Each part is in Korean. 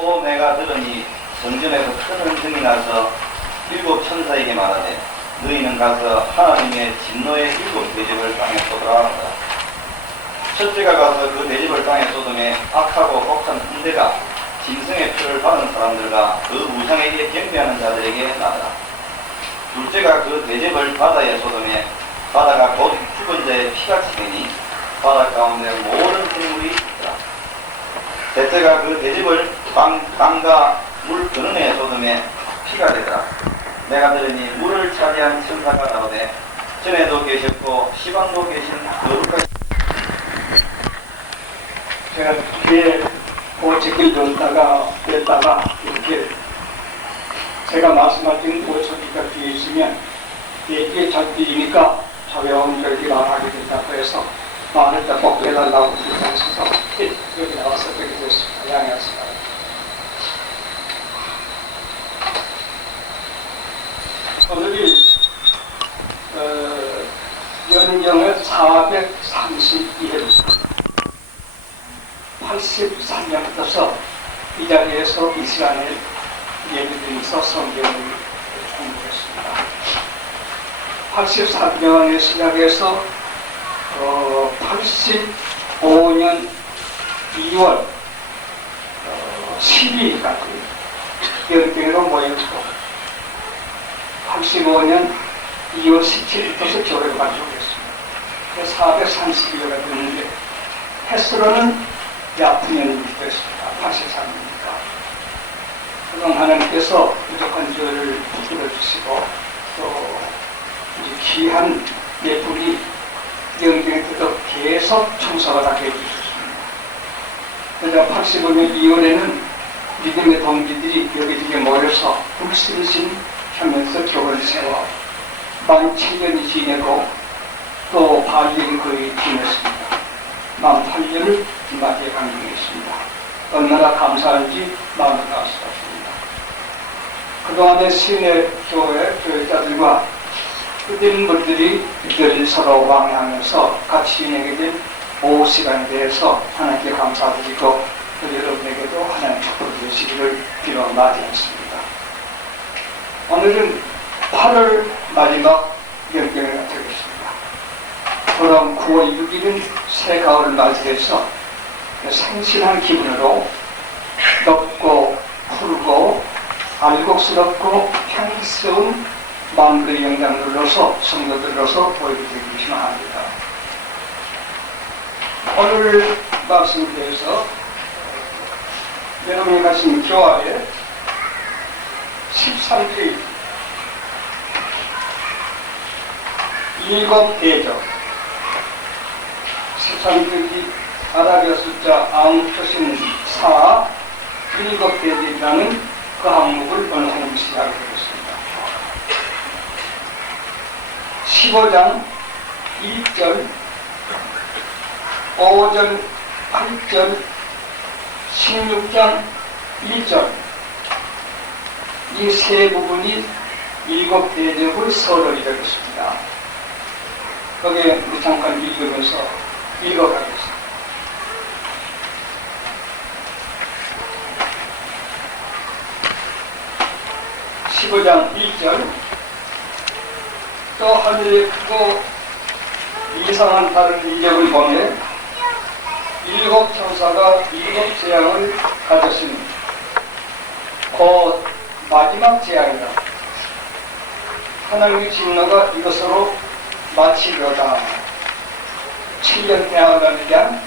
또 내가 들으니 성전에서 큰 흔들이 나서 일곱 천사에게 말하되 너희는 가서 하나님의 진노의 일곱 대접을 땅에 쏟으라 하더라. 첫째가 가서 그 대접을 땅에 쏟음에 악하고 혹한 hun대가 짐승의 피를 받은 사람들과 그 우상에게 경배하는 자들에게 나더라. 둘째가 그 대접을 바다에 쏟음에 바다가 곧 죽은 자의 피같이 되니 바다 가운데 모든 생물이 있더라. 셋째가 그 대접을 강과 물 근원에 쏟음에 피가 되더라. 내가 들으니 물을 차지한 천사가 나오되 전에도 계셨고 시방도 계신 거룩하신 제가 뒤에 오책을 넣다가 뺐다가 이렇게 제가 말씀하신 오책기가 뒤에 있으면 얘기에 잘 들리니까 조용히 이렇게 말하게 된다고 해서 말을 꼭 빼달라고 부탁해서 여기 나와서 그렇게 됐습니다. 양해하세요. 오늘이 연경의 432일 83년 떠서 이 자리에서 이 시간에 예배드리면서 성경을 공부했습니다. 83년에 시작해서 85년 2월 12일까지 연경으로 모였고 85년 2월 17일부터 교회를 가져오겠습니다. 432회가 됐는데 횟수로는 약분년이 됐습니다. 83년이니까. 그동안 하나님께서 부족한 저를 붙들어 주시고 또 귀한 예불이 영경에도 계속 충성을 하게 해주셨습니다. 그래서 85년 2월에는 믿음의 동기들이 여기저기 모여서 불신신 하면서 교회를 세워 17년이 지내고 또 8년이 거의 지냈습니다. 8년을 맞이해 강경했습니다. 얼마나 감사한지 마음을 가스습니다. 그동안의 시내 교회자들과 그들 분들이 늘 서로 왕래하면서 같이 지내게 된 오후 시간에 대해서 하나님께 감사드리고 또 여러분에게도 하나님 축복 주시기를 빌어 맞이했습니다. 오늘은 8월 마지막 연경회가 되겠습니다. 그럼 9월 6일은 새 가을을 맞이해서 생신한 기분으로 넓고 푸르고 알곡스럽고 향기스러운 마음의 영향들로서 성도들로서 보여드리기 합니다. 오늘 말씀에 대해서 여러분이 가신 교화에 13페이지 일곱 대접 13페이지 아라비아 숫자 아웅표시는 4 일곱 대접이라는 그 항목을 오늘 공부 시작하게 되겠습니다. 15장 1절 5절 8절 16장 1절 이 세 부분이 일곱 대접의 서론이 되겠습니다. 거기에 잠깐 읽으면서 읽어가겠습니다. 15장 1절 또 하늘에 크고 이상한 다른 이적을 보내 일곱 천사가 일곱 재앙을 가졌으니 곧 마지막 재앙이다. 하나님의 진노가 이것으로 마치려다. 7년 대항을 위한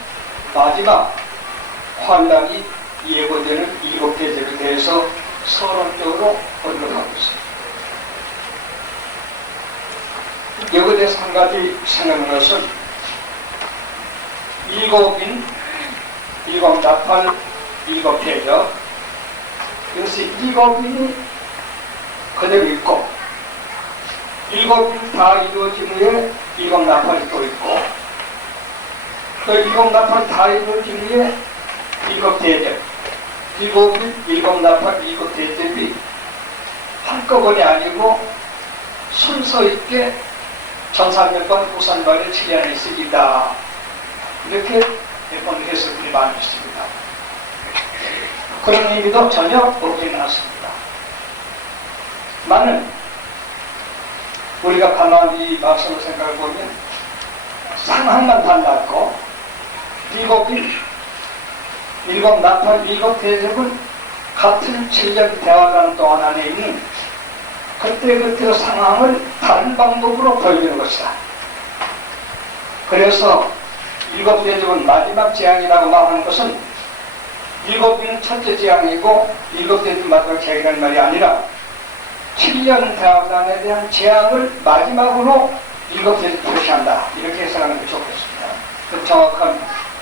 마지막 환란이 예고되는 일곱 대접에 대해서 서론적으로 언급하고 있습니다. 여기에 대해서 한 가지 생각하는 것은 일곱인, 일곱 나팔, 일곱 대접 이것이 일곱인이 그대로 있고 일곱인 다 이루어진 후에 일곱 나팔이 또 있고 또 일곱 나팔 다 이루어진 후에 일곱 대접 일곱인, 일곱 나팔, 일곱 대접이 한꺼번에 아니고 순서 있게 전산명반, 후산반의 체계 안에 있습니다. 이렇게 몇 번 해석들이 많이 있습니다. 그런 의미도 전혀 없지는 않습니다. 나는 우리가 가만히 말씀을 생각해 보면 상황만 달랐고 일곱 나팔, 일곱 대접은 같은 7년 대화관 동안 안에 있는 그때 상황을 다른 방법으로 보여주는 것이다. 그래서 일곱 대접은 마지막 재앙이라고 말하는 것은 일곱이는 첫째 재앙이고 일곱 대접 마지막 재앙이라는 말이 아니라 7년 대화관에 대한 재앙을 마지막으로 일곱 대접 표시한다. 이렇게 해석하는 게 좋겠습니다. 그 정확한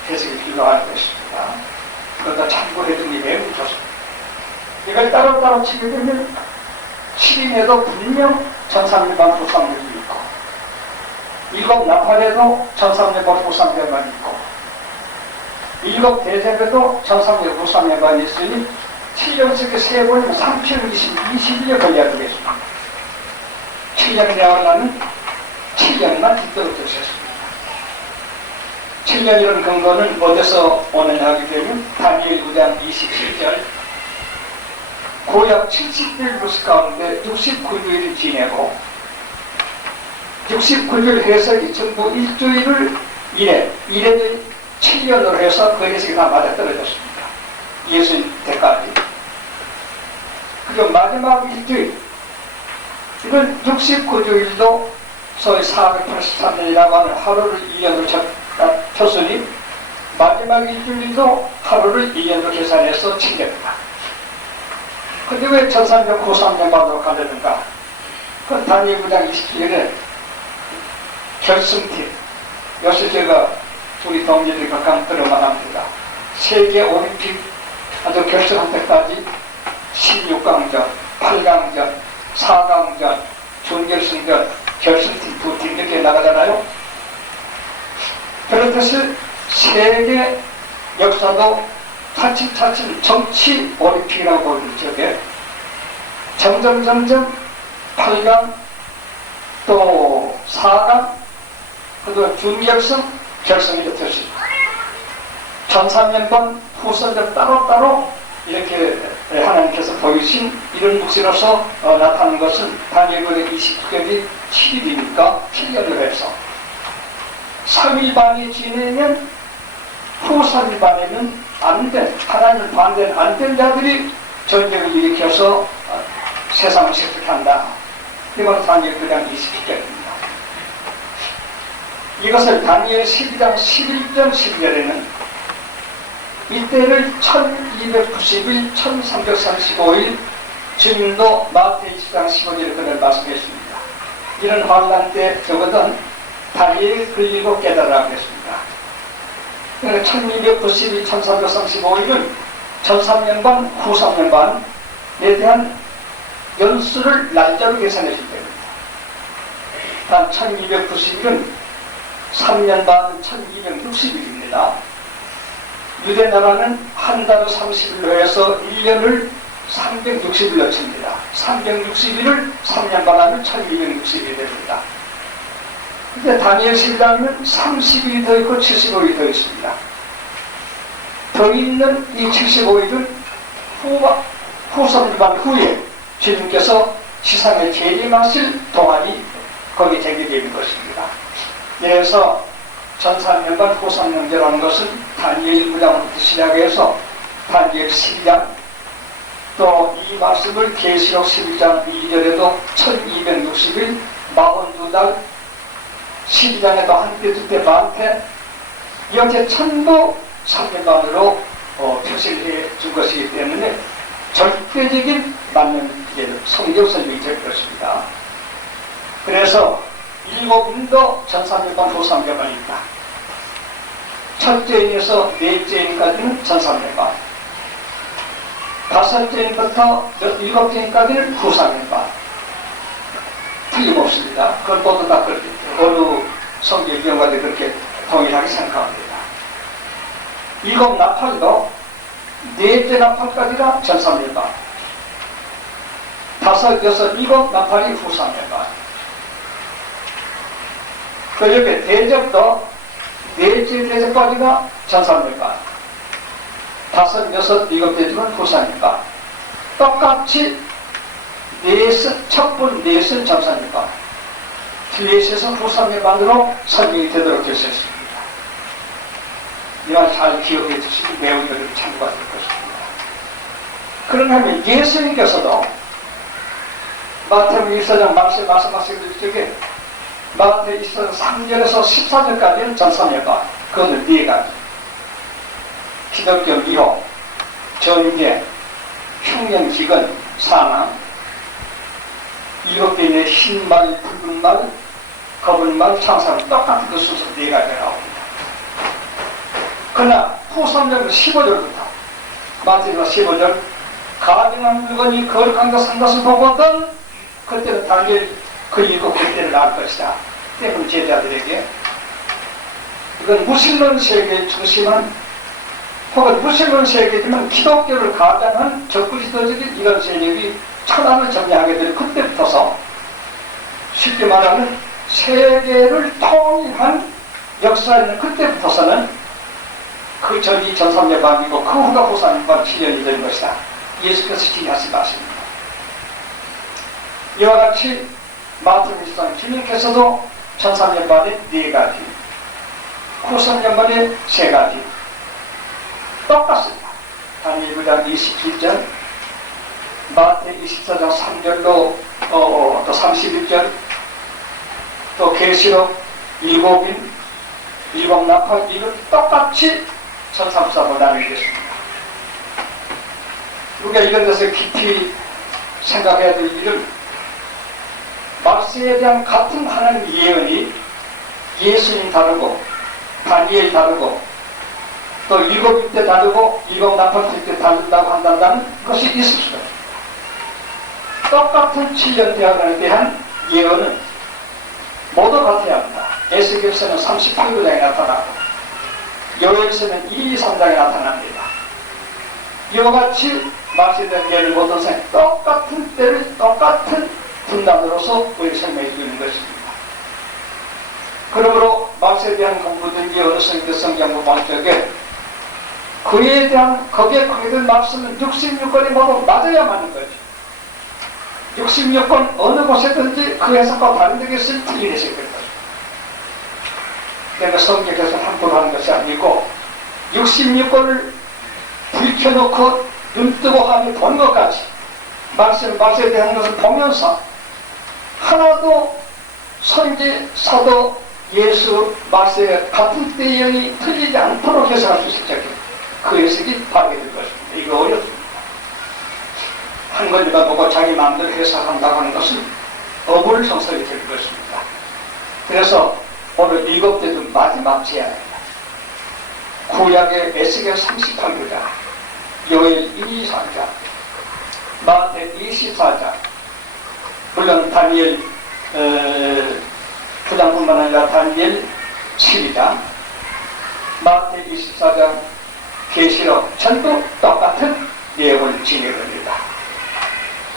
해석이 필요할 것입니다. 그러다 참고해 두는 게 매우 좋습니다. 이걸 따로따로 치게 되면 7인에도 분명 1300만 부상력이 있고 일곱 나팔에도 1300만 부상력만 있고 일곱 대접에도 1300만 부상력만 있으니 7년씩에 3번이면 3021년 걸려야 되겠습니다. 7년 대화라는 7년만 뒤떨어져 있었습니다. 7년이라는 근거는 어디서 오느냐 하게 되면 다니엘 9장 27절 고약 70일 루스 가운데 69일을 지내고 69일 해석이 전부 일주일을 일에 7년으로 해서 그 해석이 다 맞아떨어졌습니다. 예수님 때까지. 그리고 마지막 일주일 이건 69주일도 소위 483년이라고 하는 하루를 2년으로 쳤으니 마지막 일주일도 하루를 2년으로 계산해서 챙깁니다. 근데 왜 1300, 93년반으로 가려는가? 그 다니엘 9장 27일에 결승팀, 역시 제가 우리 동지들이 각각 들어만 합니다. 세계 올림픽 아주 결승할 때까지 16강전, 8강전, 4강전, 준결승전, 결승팀 두 팀 이렇게 나가잖아요. 그렇듯이 세계 역사도 차츰차츰 정치 올림픽이라고 보는 적에 점점 8강 또 4강 그리고 준결승 결승이 됐듯이 1300번 후선들 따로따로 이렇게 하나님께서 보이신 이런 묵시로서 나타나는 것은 다니엘의 29개월이 7일이니까 7년을 해서 3일 반이 지내면 후 3일 반에는 안된 하나님을 반대는 안된 자들이 전쟁을 일으켜서 세상을 습득한다. 이건 다니엘 9장 27절입니다. 이것을 다니엘 12장 11절 12절에는 이때를 1290일 1335일 주님도 마태 20장 15절에 그를 말씀했습니다. 이런 환란 때 적어도 다니엘 그리고 깨달으라고 했습니다. 그러니까 1290일 1335일은 1300반 후 3년반에 대한 연수를 날짜로 계산해 줄 때입니다. 단 1290일은 3년 반은 1260일입니다. 유대나라는 한 달을 30일로 해서 1년을 360일로 칩니다. 360일을 3년 반하면 1260일이 됩니다. 근데 다니엘 12장에는 30일이 더 있고 75일이 더 있습니다. 더 있는 이 75일은 후 3년 후에 주님께서 지상에 재림하실 동안이 거기에 제기되는 것입니다. 그래서 1300년 후 3년제라는 것은 다니엘 9장부터 시작해서 다니엘 12장 또 이 말씀을 계시록 11장 2절에도 1260일 42달 12장에도 한때 두때 반때 이렇게 전부 3년 반으로 표시를 해준 것이기 때문에 절대적인 맞는 성경 설명이 될 것입니다. 그래서 일곱인도 1300반 후 300반이 있다. 첫째 인에서 넷째 인까지는 1300반, 다섯째 인부터 일곱째 인까지는 후 300반. 틀림없습니다. 그걸 모두 다 그렇게 어느 성경 경과도 그렇게 동일하게 생각합니다. 일곱 나팔도 넷째 나팔까지가 1300반, 다섯, 여섯, 일곱 나팔이 후 300반. 그 옆에 대접도 넷째 대접까지가 1300반, 5, 6, 7대 주면 후사니까 똑같이 첩분 넷은 전사니까 넷에서 후사님만으로 설명이 되도록 되어 있습니다. 이 말 잘 기억해 주시고 매우 여러분 참고가 될 것입니다. 그러면 예수님께서도 마태복음 1장 말씀하신 적에 마태 1장 3절에서 14절까지는 전사녀가 그것을 4가지 기독교 미혹, 전개, 흉년기근, 사망 7개의 흰말, 붉은말, 검은말, 창사는 똑같은 그 순서 4가지가 나옵니다. 그러나 후삼절 15절부터 마태복음 15절 가증한 물건이 거룩한 것 산 것을 보거든 그때는 당일 그 일곱 그때를 낳을 것이다. 때문에 제자들에게 이건 무신론 세계의 중심은 혹은 무신론 세계지만 기독교를 가장한 적그리스도적인 이런 세력이 천하를 정리하게 되는 그때부터서 쉽게 말하면 세계를 통일한 역사에는 그때부터서는 그 전이 전삼례반이고 그 후가 후삼례반 7년이 된 것이다. 예수께서 지시하신 말씀입니다. 이와 같이 마태복음 주님께서도 전삼례반에 4가지, 후삼례반에 3가지 똑같습니다. 다니엘 9장 27절, 마태 24장 3절로 또 31절, 또 계시록 7인, 7나팔 이걸 똑같이 전삼사로 나누겠습니다. 우리가 이런 데서 깊이 생각해야 될 일은 말세에 대한 같은 하나님 예언이 예수님 다르고 다니엘 다르고 또 7일 때 다르고 7나팔 때 다른다고 한다는 것이 있을 수가 있습니다. 똑같은 7년 대학원에 대한 예언은 모두 같아야 합니다. 에스겔서는 38구장에 나타나고 요엘서는 1, 2, 3장에 나타납니다. 이와 같이 말세에 대한 예언을 모든 사람이 똑같은 때를 똑같은 분단으로서 우리 설명해 주는 것입니다. 그러므로 말세에 대한 공부든지 어느 성경 공부할 적에 그에 대한 거기에 될 말씀은 66권이 모두 맞아야 맞는 거죠. 66권 어느 곳에든지 그 해석과 다른 데겠을 틀린 해석이 될 것입니다. 그러니까 성경에서 함부로 하는 것이 아니고 66권을 불켜놓고 눈 뜨고 하며 보는 것까지 말세에 대한 것을 보면서 하나도 선지, 사도, 예수, 말세 같은 때의 예언이 틀리지 않도록 해석할 수 있을 적에 그 해석이 바르게 될 것입니다. 이거 어렵습니다. 한 건지가 보고 자기 마음대로 해석한다고 하는 것은 어불성설이 될 것입니다. 그래서 오늘 7대도 마지막 제안입니다. 구약의 에스겔 38구장, 요엘 24장, 마태 24장, 물론 다니엘 9장뿐만 아니라 다니엘 12장, 마태 24장, 계시록 전부 똑같은 내용을 지니합니다.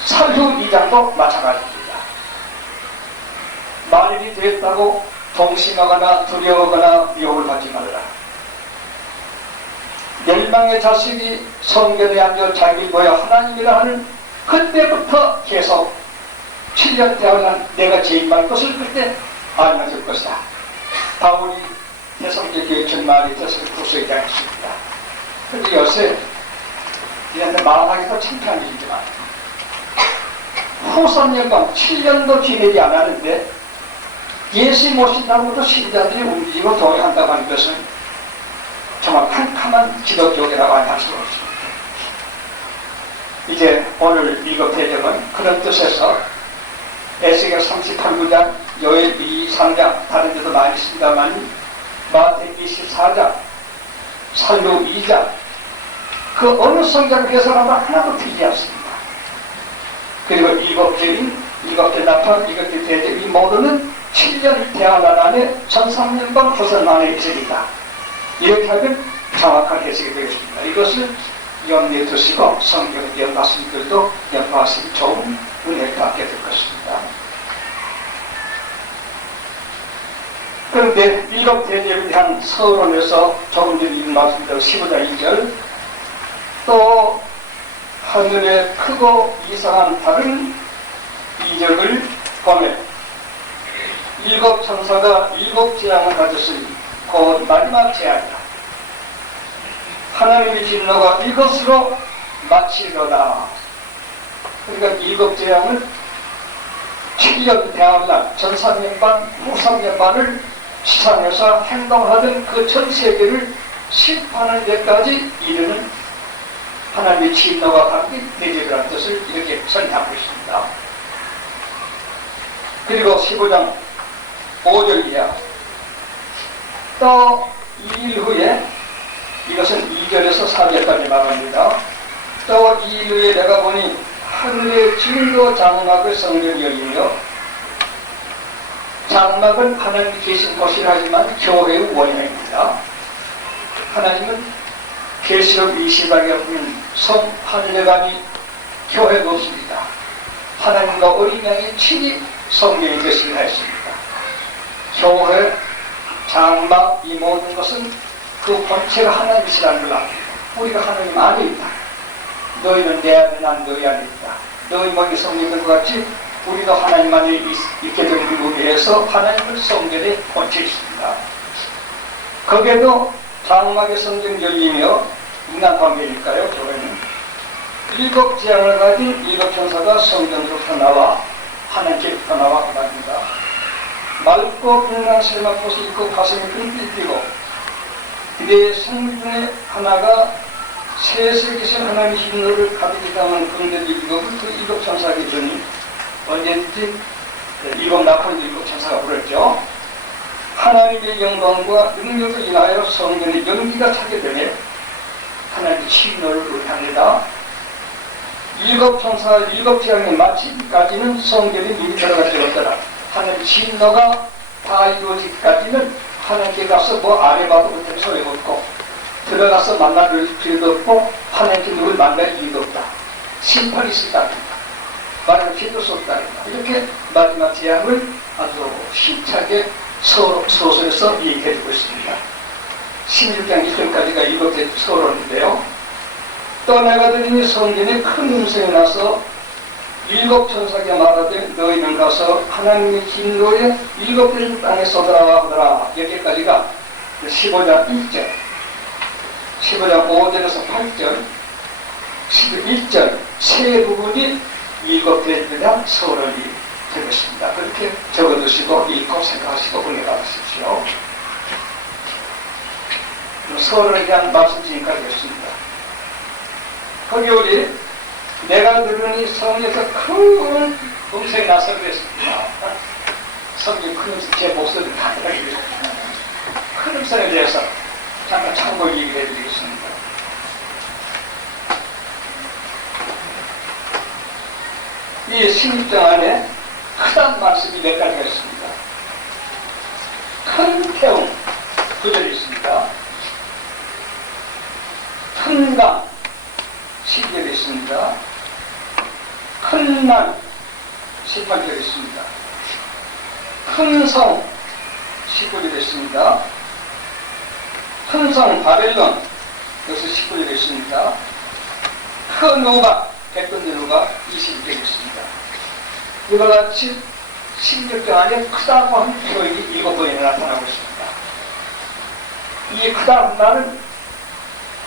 설교 2장도 마찬가지입니다. 만일이 되었다고 동심하거나 두려워하거나 미혹을 받지 말라. 멸망의 자식이 성전에 앉아 자기 모여 하나님이라 하는 그때부터 계속 7년 대하면 내가 재임할 것을 그때 알려줄 것이다. 바울이 대성제 교회 전말이 테살로니가서에 당했습니다. 그런데 요새 이한테 말하기도 창피한 일이지만 후 3년간 7년도 지내지 않았는데 예수 모신다고도 신자들이 움직이고 동의한다고 하는 것은 정말 캄캄한 기독교계라고 할 수가 없습니다. 이제 오늘 미국 대정은 그런 뜻에서 에스겔 38구장, 요엘 23장, 다른 데도 많이 있습니다만 마태 24장, 설교 2장 그 어느 성경을 해석하면 하나도 틀리지 않습니다. 그리고 7개 나팔, 7개 대제 이 모두는 7년 대화란 안에 1300번 후선 안에 있으니까 이렇게 하면 정확한 해석이 되겠습니다. 이것을 염두에 두시고 성경을 연구하신 분들도 연구하시면 좋은 은혜를 받게 될 것입니다. 그런데 7 대제에 대한 서론에서 조금 전에 말씀드린 15장 2절 또 하늘에 크고 이상한 다른 이적을 보며 일곱 천사가 일곱 재앙을 가졌으니 곧 마지막 재앙이다. 하나님의 진노가 이것으로 마치려다. 그러니까 일곱 재앙은 7년 대항날 전 3년반 후 3년반을 지상에서 행동하던 그 전 세계를 심판할 때까지 이르는 하나님의 진노가 담긴 대접이라는 뜻을 이렇게 설명하고 있습니다. 그리고 15장 5절 이하 또 2일 후에 이것은 2절에서 4절까지 말합니다. 또 2일 후에 내가 보니 하늘의 진도 장막을 성전이 열리며 장막은 하나님이 계신 곳이라 하지만 교회의 원형입니다. 하나님은 계시록 20장에 보면 성 하늘에가니 교회가 없습니다. 하나님과 어린 양이 친히 성령이 되시기로 했습니다. 교회, 장막 이 모든 것은 그 본체가 하나님이시라는 걸 압니다. 우리가 하나님 안에 있다. 너희는 내 안에 난 너희 안에 있다. 너희 몸이 성령된 것 같이 우리도 하나님 안에 있게 된 우리를 위해서 하나님을 성전에 본체 있습니다. 거기에도 장막의 성전 열리며 인간 관계니까요. 교회는 일곱 재앙을 가진 일곱 천사가 성전으로부터 나와 하나님께부터 나와 그럽니다. 맑고 빛난 세마포 옷을 입고 가슴이 끈끈 뛰고 그의 성물 중에 하나가 세세 계신 하나님의 흰노를 가득히 담은 금전 일곱을 그 일곱 천사에게 주니 언제든지 일곱 나팔 일곱 천사가 불었죠. 하나님의 영광과 능력을 인하여 성전의 연기가 차게 되며 하나님의 흰노를 의합니다. 일곱 천사 일곱 재앙이 마치기까지는 성전이 눈이 들어갈 수 없더라. 하나님의 진노가 다 이루어지기까지는 하나님께 가서 뭐 아래봐도 못해 소용없고 들어가서 만날 필요도 없고 하나님께 누굴 만날 이유도 없다. 심판이 있었다. 말을 필요 수 없다. 이렇게 마지막 재앙을 아주 힘차게 소설에서 얘기해주고 있습니다. 16장 1절까지가 이것의 서론인데요. 또 내가 들으니 성전에 큰 음성이 나서 일곱 천사에게 말하되 너희는 가서 하나님의 진노에 일곱 개를 땅에 쏟아라 하더라. 여기까지가 15장 1절 15장 5절에서 8절 11절 세 부분이 일곱 개에 대한 서론이 되겠습니다. 그렇게 적어두시고 읽고 생각하시고 은혜받으십시오. 서론에 대한 말씀 지금까지 했습니다. 거기 우리 내가 들으니 성에서 큰 음성이 나서 그랬습니다. 성경 큰 음성, 제 목소리를 간단하게 그랬습니다. 큰 음성에 대해서 잠깐 참고 얘기를 해드리겠습니다. 이 16장 안에 크다는 말씀이 몇 가지가 있습니다. 큰 태움, 구절이 있습니다. 큰 강, 12절이 있습니다. 큰 날, 18절이 있습니다. 큰 성, 19절이 있습니다. 큰 성 바벨론, 여기서 19절이 있습니다. 큰 우박, 백번째 우박, 22절이 있습니다. 이와 같이 16장 안에 크다고 하는 표현이 7번이나 나타나고 있습니다. 이 크다는 말은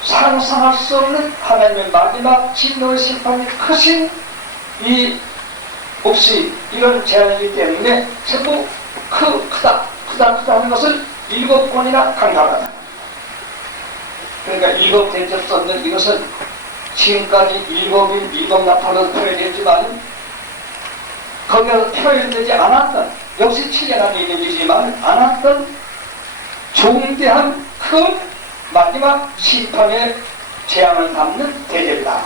상상할 수 없는 하나님의 마지막 진노의 심판이 크신 이 몫이 이런 재앙이기 때문에 전부 크다 하는 것을 7번이나 강조하다. 그러니까 일곱 대접 썼는 이것은 지금까지 일곱 나팔로 표현했지만 거기서 표현되지 않았던 역시 7년 안에 이루어지지만 않았던 중대한 큰 마지막 심판의 재앙을 담는 대접이다.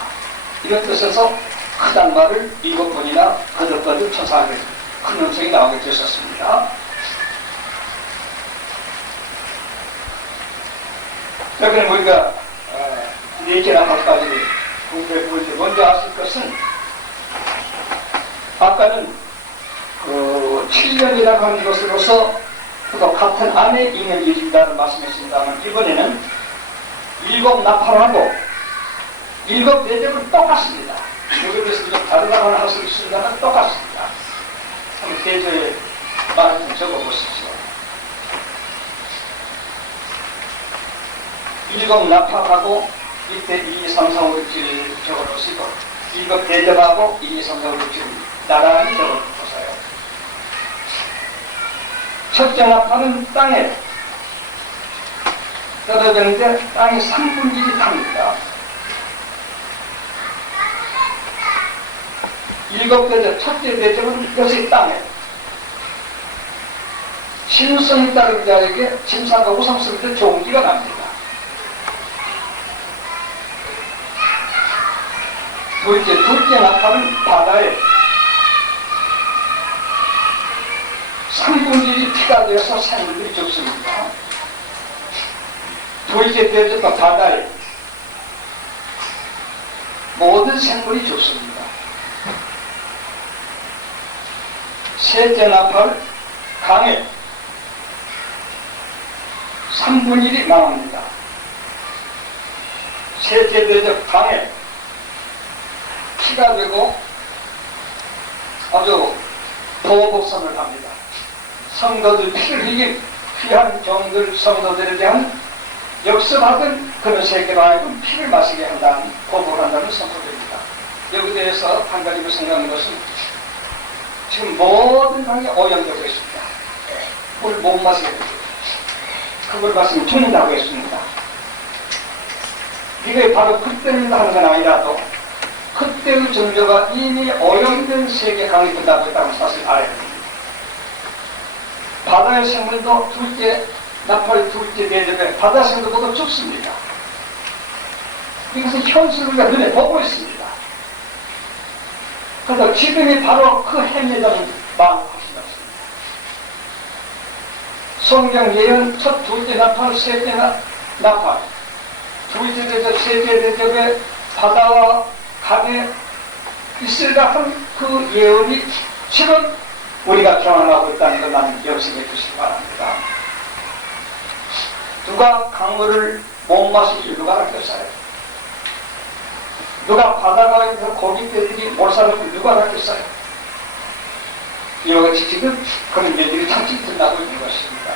이런 뜻에서 크단 말을 7번이나 거듭거듭 천사하게 큰 음성이 나오게 되었습니다. 여기는 우리가 4개나 8가지 공부해 볼 때 먼저 아실 것은 아까는 7년이라고 하는 것으로서 또 같은 안에 있는 일이라는 말씀했습니다만 이번에는 7 나팔하고 일곱 대접은 똑같습니다. 여기서 좀 다르다고 할 수 있습니다만 똑같습니다. 한번 대접에 말을 좀 적어보십시오. 일곱 납합하고 이때 1, 2, 3, 4, 5, 6, 7 적어놓으시고 일곱 대접하고 1, 2, 3, 4, 5, 6, 7 나란히 적어보세요. 첫째 납합은 땅에 떨어졌는데 땅이 3분의 1이 탑니다. 일곱 대접, 첫째 대접은 역시 땅에 신성이 따른 자에게 침상과 우상 속에서 좋은 기가 납니다. 둘째 납합은 바다에 3분의 1이 피가 되어서 생물들이 죽습니다. 둘째 대접은 바다에 모든 생물이 죽습니다. 셋째 납합은 강에 3분의 1이 나옵니다. 셋째 대접 강에 피가 되고 아주 보복선을 합니다. 성도들 피를 흘린 귀한 종들 성도들에 대한 역습하던 그런 세계로 하여금 피를 마시게 한다는 보복을 한다는 선포입니다. 여기 대해서 한 가지 생각하는 것은 지금 모든 강이 오염되고 있습니다. 물 못 마시게 됩니다. 그걸 마시면 죽는다고 했습니다. 이게 바로 그때는 하는 건 아니라도 그때의 정조가 이미 오염된 세계 강이 된다고 했다는 사실을 알아야 됩니다. 바다의 생물도 둘째 나팔의 둘째 대접에 바다 생물보다 죽습니다. 이것은 현실을 우리가 눈에 보고 있습니다. 그래서 지금이 바로 그 행위라는 마음을 하시다. 성경 예언 첫 둘째 나팔, 셋째 나팔, 둘째 대접, 셋째 대접에 바다와 강에 있을까 하는 그 예언이 지금 우리가 경험하고 있다는 걸 나는 역식해 주시기 바랍니다. 누가 강물을 못 마시길 누가 알겠어요? 누가 바다가에서 고깃배들이 몰살을 누가 알겠어요? 이와 같이 지금 그런 일들이 잠시 끝나고 있는 것입니다.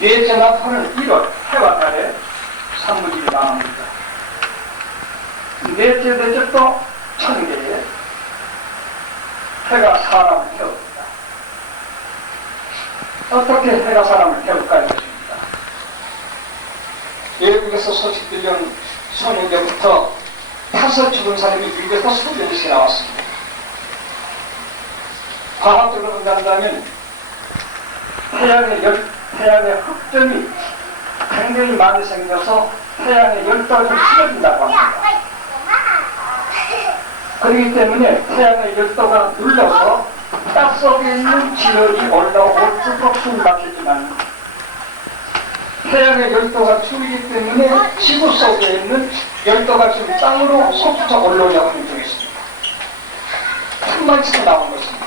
넷째 나팔은 1월 해와 달에 산물이 나옵니다. 넷째 대접도 천개에 해가 사람을 태웁니다. 어떻게 해가 사람을 태울까 했습니다. 외국에서 소식 들려온 소년제부터 5 죽은 사람이 미국에서 수백씩 나왔습니다. 과학적으로 본다면 태양의 흑점이 굉장히 많이 생겨서 태양의 열도가 좀 식어진다고 합니다. 그렇기 때문에 태양의 열도가 눌려서 땅 속에 있는 지열이 올라오고 쭉 숨이 막히지만 태양의 열도가 줄이기 때문에 지구 속에 있는 열도가 지금 땅으로 솟구쳐 올라오려고 하는 중에 있습니다. 한 마디씩 나온 것입니다.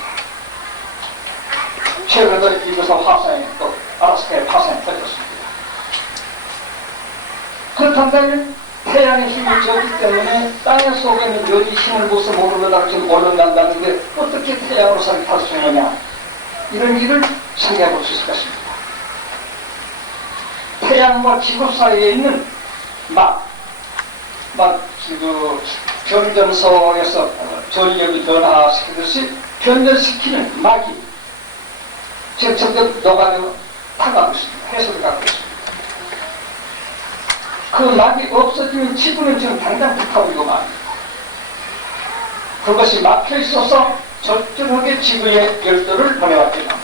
최근에 이곳에서 화산이 또 아라스카에 화산이 터졌습니다. 그렇다면 태양의 힘이 적기 때문에 땅의 속에 있는 열이 힘을 모습 못 올라가고 지금 올라간다는 게 어떻게 태양으로서 탈 수 있느냐, 이런 일을 생각해 볼 수 있을 것입니다. 태양과 지구 사이에 있는 그 변전소에서 전력이 변화시키듯이 변전시키는 막이 지금 점점 녹아내고 타가고 있습니다. 해소를 갖고 있습니다. 그 막이 없어지면 지구는 지금 당장 불타오르고 맙니다. 그것이 막혀 있어서 적절하게 지구의 열도를 보내왔지만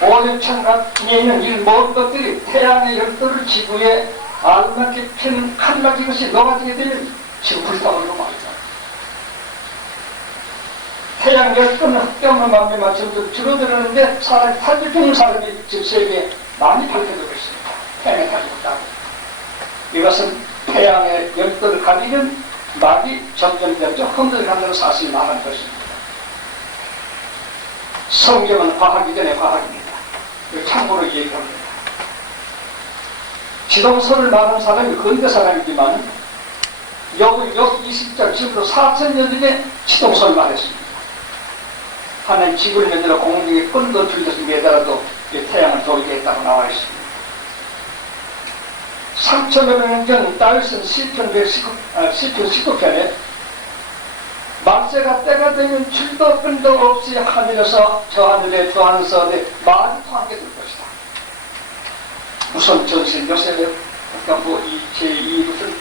5, 6천 같은 있는 이 모든 것들이 태양의 열도를 지구에 알맞게 피는 칼맞은 것이 녹아지게 되면 지구 불타오르고 맙니다. 태양 열도는 흑점을 만들면 점점 줄어들었는데 사람이 800명 사람이 지금 세계에 많이 밝혀지고 있습니다. 태양에 가지고 있다고. 이것은 태양의 열도를 가리는 막이 점점 흔들어간다는 사실을 말하는 것입니다. 성경은 과학이 전에 과학입니다. 참고로 얘기합니다. 지동설을 말하는 사람이 근대 사람이지만 역 20절 지금부터 4,000년 전에 지동설을 말했습니다. 하나님 지구를 만들어 공중에 끈도 들려서 매달아도 태양을 돌게 했다고 나와 있습니다. 3,500년 전 다윗은 시편 19편에 말세가 때가 되면 줄도 끈도 없이 하늘에서 저 하늘에 저 하늘서에 말이 통하게 될 것이다. 우선 전신 요셉의 그러니까 뭐이 제2 무슨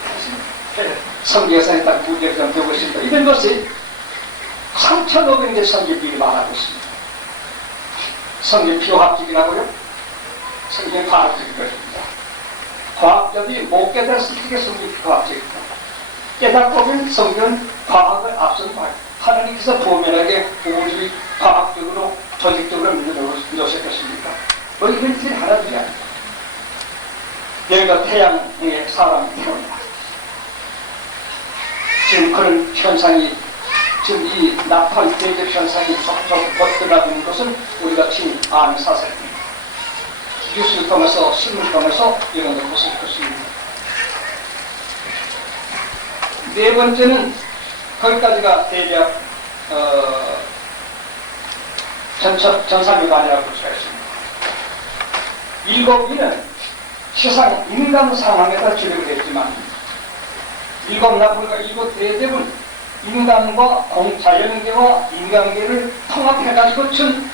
성경에서 딱 무대가 되고 있습니다. 이런 것이 3,500년 성경이 말하고 있습니다. 성경 비화학적이라고요? 성경 과학적인 것입니다. 과학적이 못 깨달았을 때 성경 비화학적입니다. 깨닫고 보면 성경은 과학을 앞선 과학. 하나님께서 보면하게 우주를 과학적으로 조직적으로 만들어주셨습니까? 뭐 이런 일이 하나둘이 아닙니다. 여기가 태양에 사람이 태어나. 지금 그런 현상이 지금 이 나팔 대적 현상이 속속 벗어나고 있는 것은 우리가 지금 아는 사실입니다. 뉴스를 통해서 신문을 통해서 이런 걸 볼 수 있습니다. 네 번째는 거기까지가 대략 전상유관이라고 볼 수가 있습니다. 일곱 위는 세상 인간 상황에다 주력을 했지만 일곱 나팔과 일곱 대접은 인간과 자연계와 인간계를 통합해가지고 준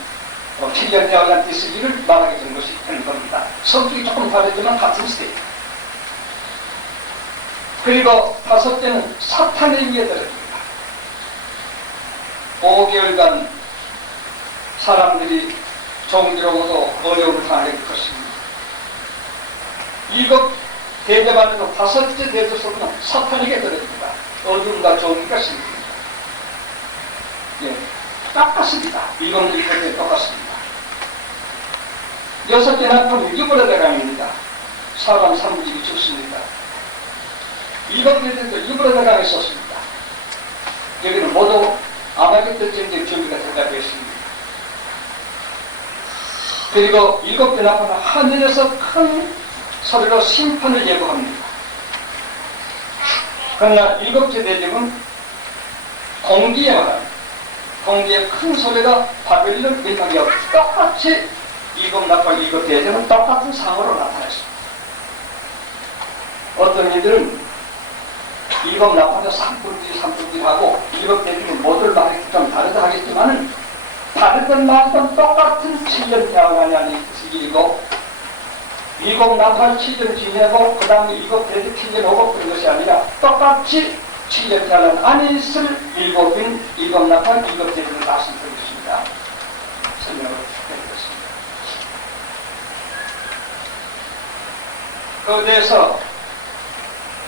7년 아틀란티스기를 말하게 된 것이 되는 겁니다. 성격이 조금 다르지만 같은 시대. 그리고 다섯째는 사탄의 위에 들어갑니다. 5개월간 사람들이 종기로도 어려움을 당하게 될 것입니다. 일곱 대접 안에서 다섯째 대접 속은 사탄에게 들어갑니다. 어둠과 종기가 생깁니다. 예, 똑같습니다. 일곱은 일곱에 똑같습니다. 여섯째 나팔은 유브라데강입니다. 사람 3분의 1이 죽습니다. 일곱 대접도 유브라데강에 있었습니다. 여기는 모두 아마겟돈 전쟁 준비가 들어가고 있습니다. 그리고 일곱째 나팔은 하늘에서 큰 소리로 심판을 예고합니다. 그러나 일곱째 대접은 공기에 말합니다. 공기에 큰 소리가 바벨론 민족이 똑같이 일곱 나팔 일곱 대접은 똑같은 상으로 나타났습니다. 어떤 이들은 일곱 나팔도 삼분질하고 일곱 대접은 모두 말이 좀 다르다 하겠지만은 다르던 말던 똑같은 7년 대화관이 아니고 일곱 나팔 7년 지내고 그 다음에 일곱 대접 7년 오고 그런 것이 아니라 똑같이 7년 대화관 안에 있을 일곱 나팔 일곱 대접을 말씀드리겠습니다. 설명을 해드리겠습니다. 그에 대해서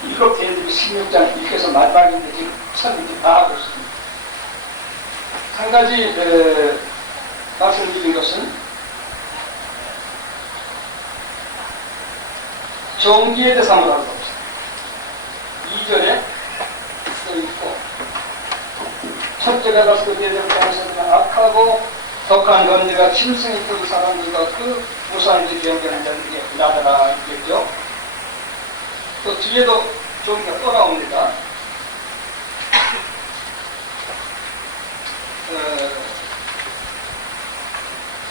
일곱 대접이 16장 읽혀서 말방인데 지금 설명이 다 하고 있습니다. 한 가지 말씀드린 것은 종기에 대해서 한번 알아봅시다. 2절에 써있고 첫째가 가서 대접 공사가 악하고 독한 건드가 심성이 큰 사람들과 그 무사한지 기억하는 자들에게 나더라 있겠죠. 또 뒤에도 종기가 또 나옵니다.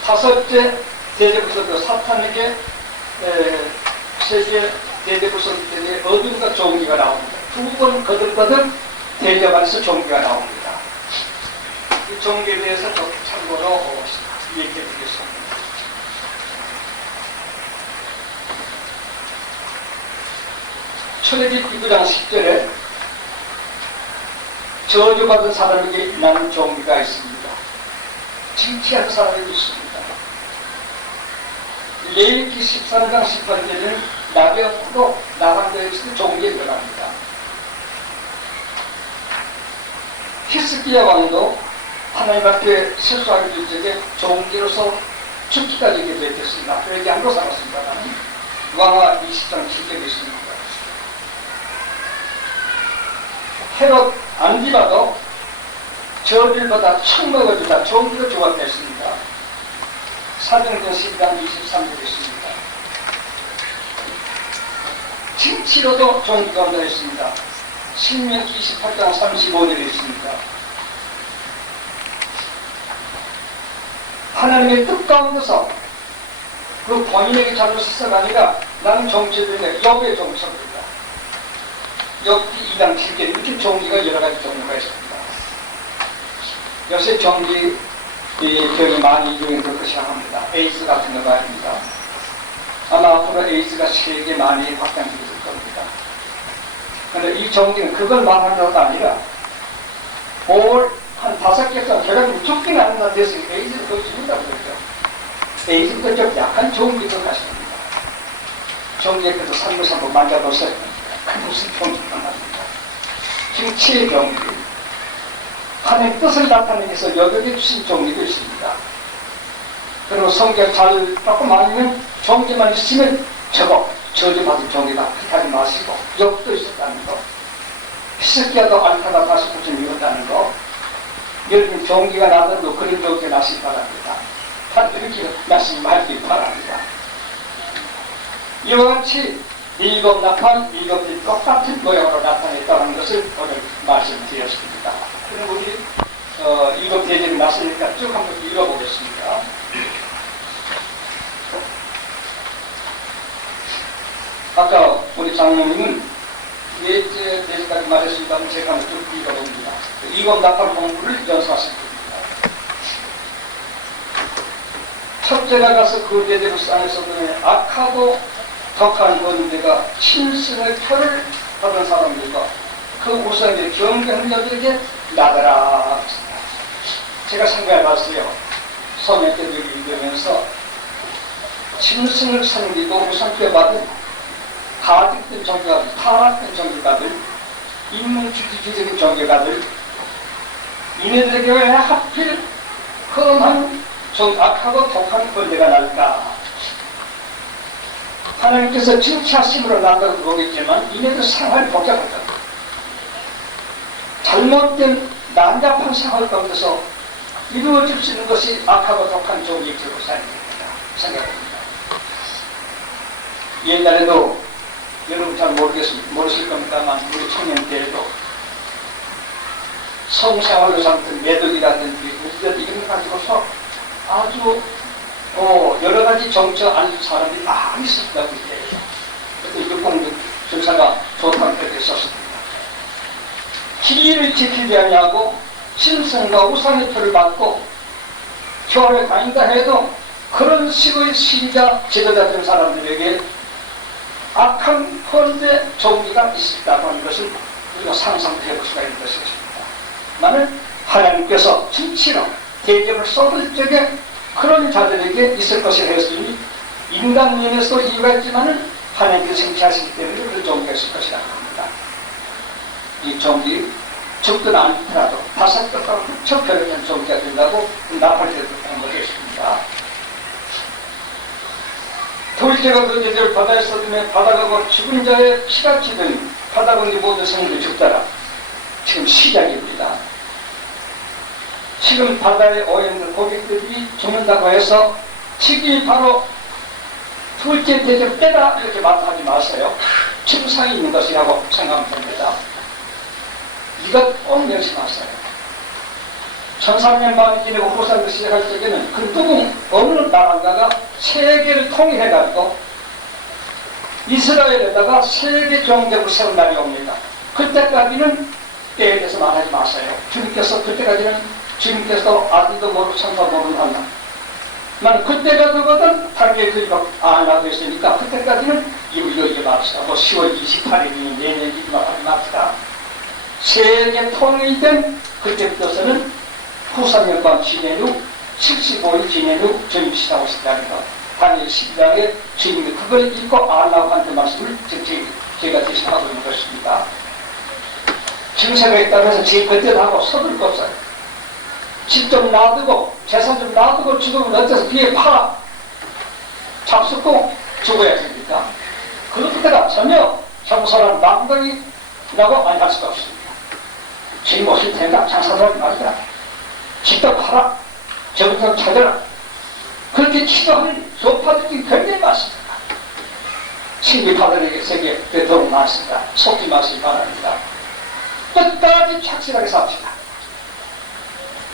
다섯째 대접부서도 사탄에게 세계 대접부서 때문에 어둠과 종기가 나옵니다. 두 번 거듭거듭 대접 안에서 종기가 나옵니다. 이 종기에 대해서 좀 참고로 얘기해 드리겠습니다. 출애굽기 9장 10절에 저주받은 사람에게 나는 종기가 있습니다. 징치한 사람이 있습니다. 레위기 13장 18절에는 나비 앞으로 나간 자에 있을 종기에 들어갑니다. 히스기야 왕도 하나님 앞에 실수하게 될 적에 종기로서 죽기까지 이렇게 됐습니다. 그 얘기 한번 살았습니다. 왕하 20장 7절에 있습니다. 헤롯 안디바도 저들보다 청먹어주다 종기로 조합했습니다. 사도행전 12장 23절에 있습니다. 정치로도 종교가 온다 했습니다. 신명기 28장 35절에 있습니다. 하나님의 뜻 가운데서 그 본인에게 자주 스스가 아니라 나는 정치들의 여부의 종sob입니다. 엽기 2장 7절 이렇게 종기가 여러 가지 종류가 있습니다. 요새 종기 기억이 많이 이용되기 시작합니다. 에이스 같은 거 말입니다. 아마 앞으로 에이스가 세계 많이 확장될 겁니다. 그런데 이 종기는 그걸 말하는 것도 아니라 한 5개에서 결국 죽기는 않는다 됐으니 에이스를 거의 죽는다고 그러죠. 에이스도 좀 약한 종기도 같습니다. 종기에 그래도 3부 3부 만져보세요. 무슨 종기가 나옵니다. 지금 7의 종기. 하나님의 뜻을 나타내기 위해서 여덟개 주신 종기도 있습니다. 그리고 성경 잘 받고 말하면 종기만 있으면 저주받은 종기다. 하지 마시고 욕도 있었다는 거. 히스기야도 알타가 다시 붙임 이었다는 거. 여러분 종기가 나더라도 그런 종기가 나시기 바랍니다. 이렇게 말씀 말기 바랍니다. 이와 같이 일곱 나팔, 일곱이 똑같은 모양으로 나타냈다는 것을 오늘 말씀드렸습니다. 그럼 우리 일곱 대절이 났으니까 쭉 한번 읽어보겠습니다. 아까 우리 장로님은 넷째 대절까지 말했습니다만 제가 한번 쭉 읽어봅니다. 일곱 나팔 공부를 연수하십니다. 첫째가 가서 그 대대로 쌓였었더니 악하고 덕한 권대가 친승의 표를 받은 사람들과 그 우상들이 경계하는 여들에게 나가라. 제가 생각해봤어요. 소년 때 읽으면서 친승을 섬기고 우상표 받은 가득된 종교가들, 타락된 종교가들, 인문주의적인 종교가들, 이네들에게 왜 하필 험한 좀 악하고 독한 권대가 날까? 하나님께서 칭찬심으로 난다고 보겠지만 이네들 생활이 복잡하다. 잘못된 난잡한 생활 가운데서 이루어질 수 있는 것이 악하고 독한 종이 들고 사는 겁니다. 생각합니다. 옛날에도 여러분 잘 모르실 겁니다만 우리 청년 때에도 성생활로 삼든 매덕이라든지 무슨 이런 거 가지고서 아주 여러 가지 정처 아는 사람들이 많이 있었다고 해요. 그래서 육공주 전사가 좋다는 뜻이 있었습니다. 기의를 지키지 아니하고 신성과 우상의 표를 받고 교회에 다닌다 해도 그런 식의 신자 제도자 사람들에게 악한 헌재 종기가 있었다고 하는 것을 우리가 상상해 볼 수가 있는 것입니다. 나는 하나님께서 진치로 대접을 쏟을 적에 그런 자들에게 있을 것이라 했으니 인간 면에서 이유가 있지만은 하나님께서 생취하시기 때문에 그런 종기가 있을 것이라고 합니다. 이 종기 죽든 않더라도 다섯 뼈가 훌쩍 펴있는 종기가 된다고 나팔대도 공부했습니다. 돌제가 그 예절 바다에 쏟으며 바다가 죽은 자의 피가 튀든 바다 건기 모든 성인들 죽더라. 지금 시작입니다. 지금 바다에 오염된 고객들이 죽는다고 해서 지금 바로 둘째 대접 때다 이렇게 말하지 마세요. 침상이 있는 것이라고 생각하면 됩니다. 이것 꼭 명심하세요. 1300년 만에 지내고 후사를 시작할 적에는 그 누구 어느 나라가 세계를 통일해가지고 이스라엘에다가 세계 종교를 세운 날이 옵니다. 그때까지는 때에 대해서 말하지 마세요. 주님께서 그때까지는 주님께서 아들도 모르고 성도 모르는 한다. 나는 그때가 되거든 당연히 그니까 나도 있으니까 그때까지는 이거 맙시다. 10월 28일이니 내년이니 하지 맙시다. 세계 통일된 그때부터서는 후사명반 지낸 후 75일 지낸 후 주님 시작하셨다는 것. 당일 12장에 주님이 그걸 읽고 알라고 하는 말씀을 제가 대신하고 있는 것입니다. 증세가 있다고 해서 제 그때도 하고 서둘 거 없어요. 집 좀 놔두고 재산 좀 놔두고 죽으면 어째서 비에 팔아 잡숫고 죽어야 됩니까? 그것부터가 전혀 정서란 망덩이라고 많이 할 수가 없습니다. 지금 오실 테니까 장사도 하지 말자. 집도 팔아. 저부터 찾아라. 그렇게 기도하는 조파들이 굉장히 많습니다. 침입하들에게 세계 되도록 많습니다. 속지 마시기 바랍니다. 끝까지 착실하게 삽시다.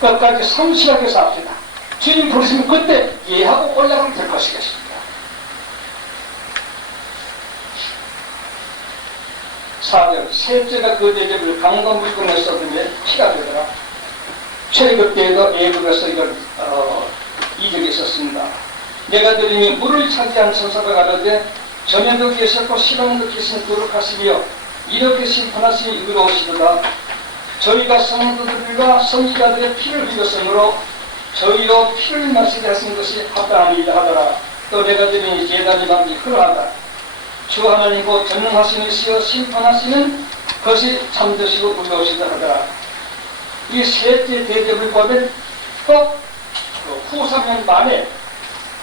끝까지 성실하게 삽시다. 주님 부르시면 그때 예하고 올라가면 될 것이겠습니다. 사절 셋째가 그 대접을 강도 물건에 써두며 피가 되더라. 최고 때에도 애국에서 이런 이적이 있었습니다. 내가 들으니 물을 차지한 천사가 가로되 전에도 계셨고 시간도 계신 거룩하시며 이렇게 심판하시니 이르러오시도다. 저희가 성도들과 선지자들의 피를 흘렸으므로 저희로 피를 마시게 하신 것이 합당하니이다 하더라. 또 내가 들으니 제단이 방기 그러하다. 주 하나님 곧 전능하신 이시여 심판하시는 것이 참되시고 의로우시다 하더라. 이 셋째 대접을 보면 꼭 후 3년 만에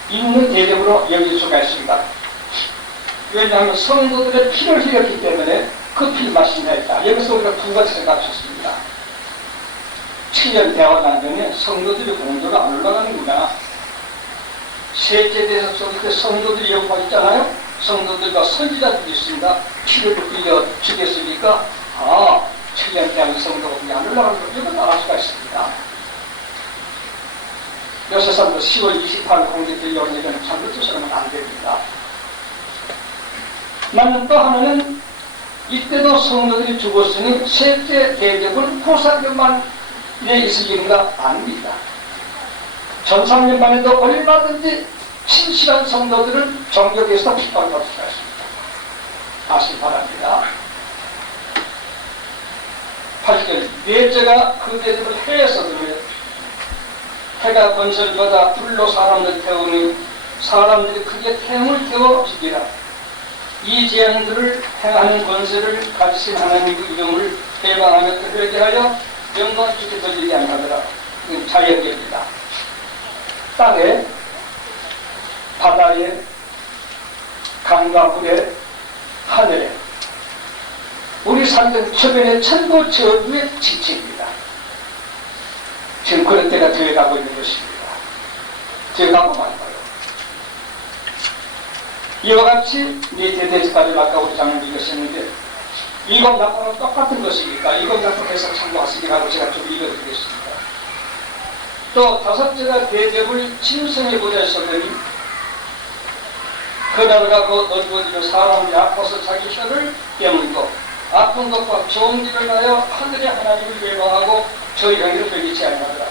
있는 대접으로 여길 수가 있습니다. 왜냐하면 성도들의 피를 흘렸기 때문에 그 피를 마신다 했다. 여기서 우리가 두 가지 생각하셨습니다. 7년 대화 단전에 성도들의 공도가 안 올라가는구나. 셋째 대접 속에 성도들이 여기가 있잖아요. 성도들과 선지자들이 있습니다. 피를 흘려 주겠으니까 7년 대학 성도가 안 올라가는 거 이건 알을 수가 있습니다. 요새사람도 10월 28일 공개되려는 일은 잘못 두서는 안 됩니다. 나는 또 하나는 이때도 성도들이 죽었으니 셋째 대접은 후사년만에 있으리는가 아닙니다. 전상년만에도 얼마든지 신실한 성도들은 정격에서 핍박을 받을 수가 있습니다. 아시기 바랍니다. 8절 넷째가 그 대접을 해에서도 해가 건설보다 불로 사람들 태우니 사람들이 크게 태움을 태워 죽이라. 이 재앙들을 행하는 권세를 가지신 하나님의 이름을 해방하며 그들에게 하여 영광 주게 돌리게 하더라. 이건 자연계입니다. 땅에, 바다에, 강과 물에, 하늘에 우리 살던 주변의 천부 저주의 지침입니다. 지금 그런 때가 되어가고 있는 것입니다. 되어가고 말까요? 이와 같이 넷째 대접까지 아까 우리 장로님이 읽으셨는데 이건 나쁘는 똑같은 것이니까 이건 나쁘해서 참고하시기라고 제가 좀 읽어드리겠습니다. 또 다섯째가 대접을 짐승해보자 했었더니 그 나라가 곧 어두워지며 사람이 아파서 자기 혀를 깨물고 아픈 것과 좋은 일을 하여 하늘의 하나님을 외방하고 저희 형을 배기치 아니하더라.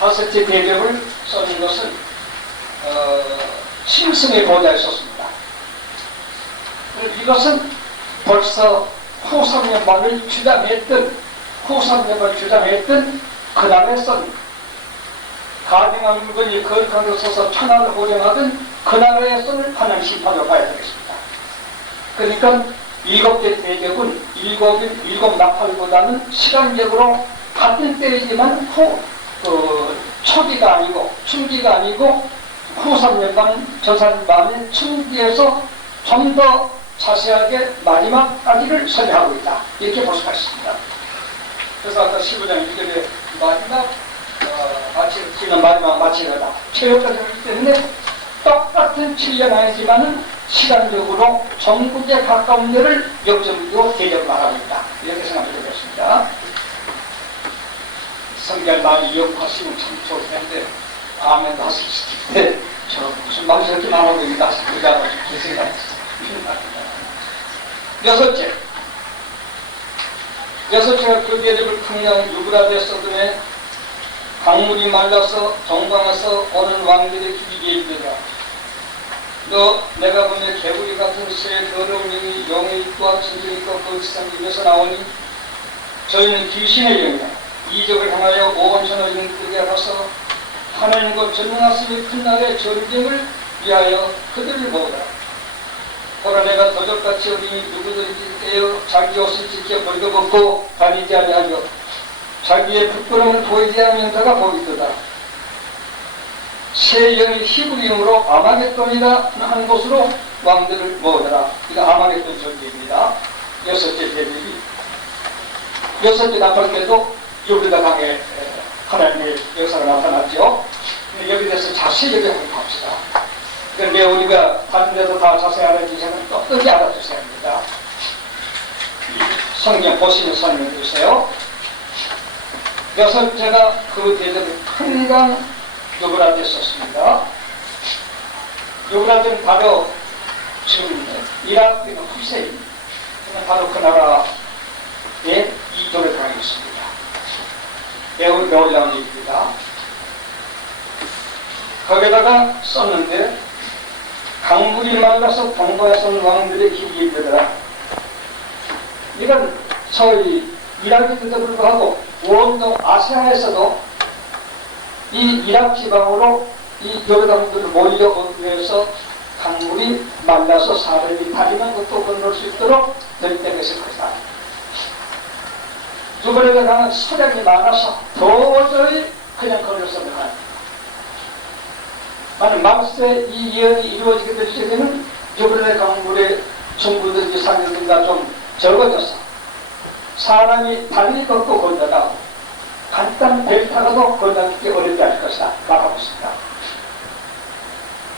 다섯째 대접을 써준 것은 짐승의 보좌에 썼습니다. 이것은 벌써 후 3년만을 주장했던 그날에 쓴 가증한 물건이 거룩한 데 서서 천하를 호령하던 그날에 쓴 하나님 심판으로 봐야 되겠습니다. 그러니까 일곱째 대접은 일곱 나팔보다는 시간적으로 같은 때이지만 초기가 아니고 춘기가 아니고 후 3년간 전산반의 춘기에서 좀 더 자세하게 마지막 따기를 설명하고 있다. 이렇게 볼 수가 있습니다. 그래서 아까 15장 1절에 마지막 마지막 마치려다 최후까지 하기 때문에 똑같은 7년 아니지만은 시간적으로 전국에 가까운 데를 역점으로 대접을 말하고 있다. 이렇게 생각해 보겠습니다. 성경 많이 이용하시면 참 좋을 텐데 아멘도 하실 수도 있는데 저 무슨 말이 저렇게 많아 보입니다. 의자가 제 생각했습니다. 여섯째가 그 대접을 풍량 유브라데 써드네 강물이 말라서 정방에서 오는 왕들의 길이 이르더라. 너 내가 보면 개구리 같은 새 더러운 영이 용의 입과 천정의 입과 거기서 입에서 나오니 저희는 귀신의 영이다. 이적을 향하여 오온천을 이끌게 하셔서 하나님과 전능하시는 큰 날의 전쟁을 위하여 그들을 모으라. 보라 내가 도적같이 어린이 누구든지 떼어 자기 옷을 찢겨 벌거벗고 다니지 아니하며 자기의 부끄러움을 보이지 않는 자가 보이도다. 새 영이 히브리음으로 아마겟돈이라 하는 곳으로 왕들을 모으더라. 이거 아마겟돈 전쟁입니다. 여섯째 대립이 여섯째 나팔 때도 유브리가 강에 하나님의 역사가 나타났죠. 여기 대해서 자세히 얘기하고 갑시다. 그런데 우리가 다른 데도 다 자세히 알아주시면 또 어떻게 알아주셔야 합니다. 성경 보시면 설명해 주세요. 그래서 제가 그 대접을 큰강 요브라데 썼습니다. 요브라데는 바로 지금 이라크 있는 후세인, 바로 그 나라에 이도를 당했습니다. 매우 놀라운 일입니다. 거기다가 썼는데 강물이 말라서 동거에서 온 왕들의 길이 이르더라. 이건 저희 이라크에도 불구하고 원동 아시아에서도 이 이라크 지방으로 이 요르단들을 몰려오기 위해서 강물이 말라서 사람이 다리만 것도 건널 수 있도록 결정했을 것이다. 유브라데 강은 소량이 많아서 도저히 그냥 건널 수 없는 강. 만약 말세 이 예언이 이루어지게 될 시에는 유브라데 강물의 중부든지 산이든가 좀 적어져서 사람이 다리 걷고 건너가고 간단한 배를 타고도 건너기 어렵지 않을 것이다 말하고 있습니다.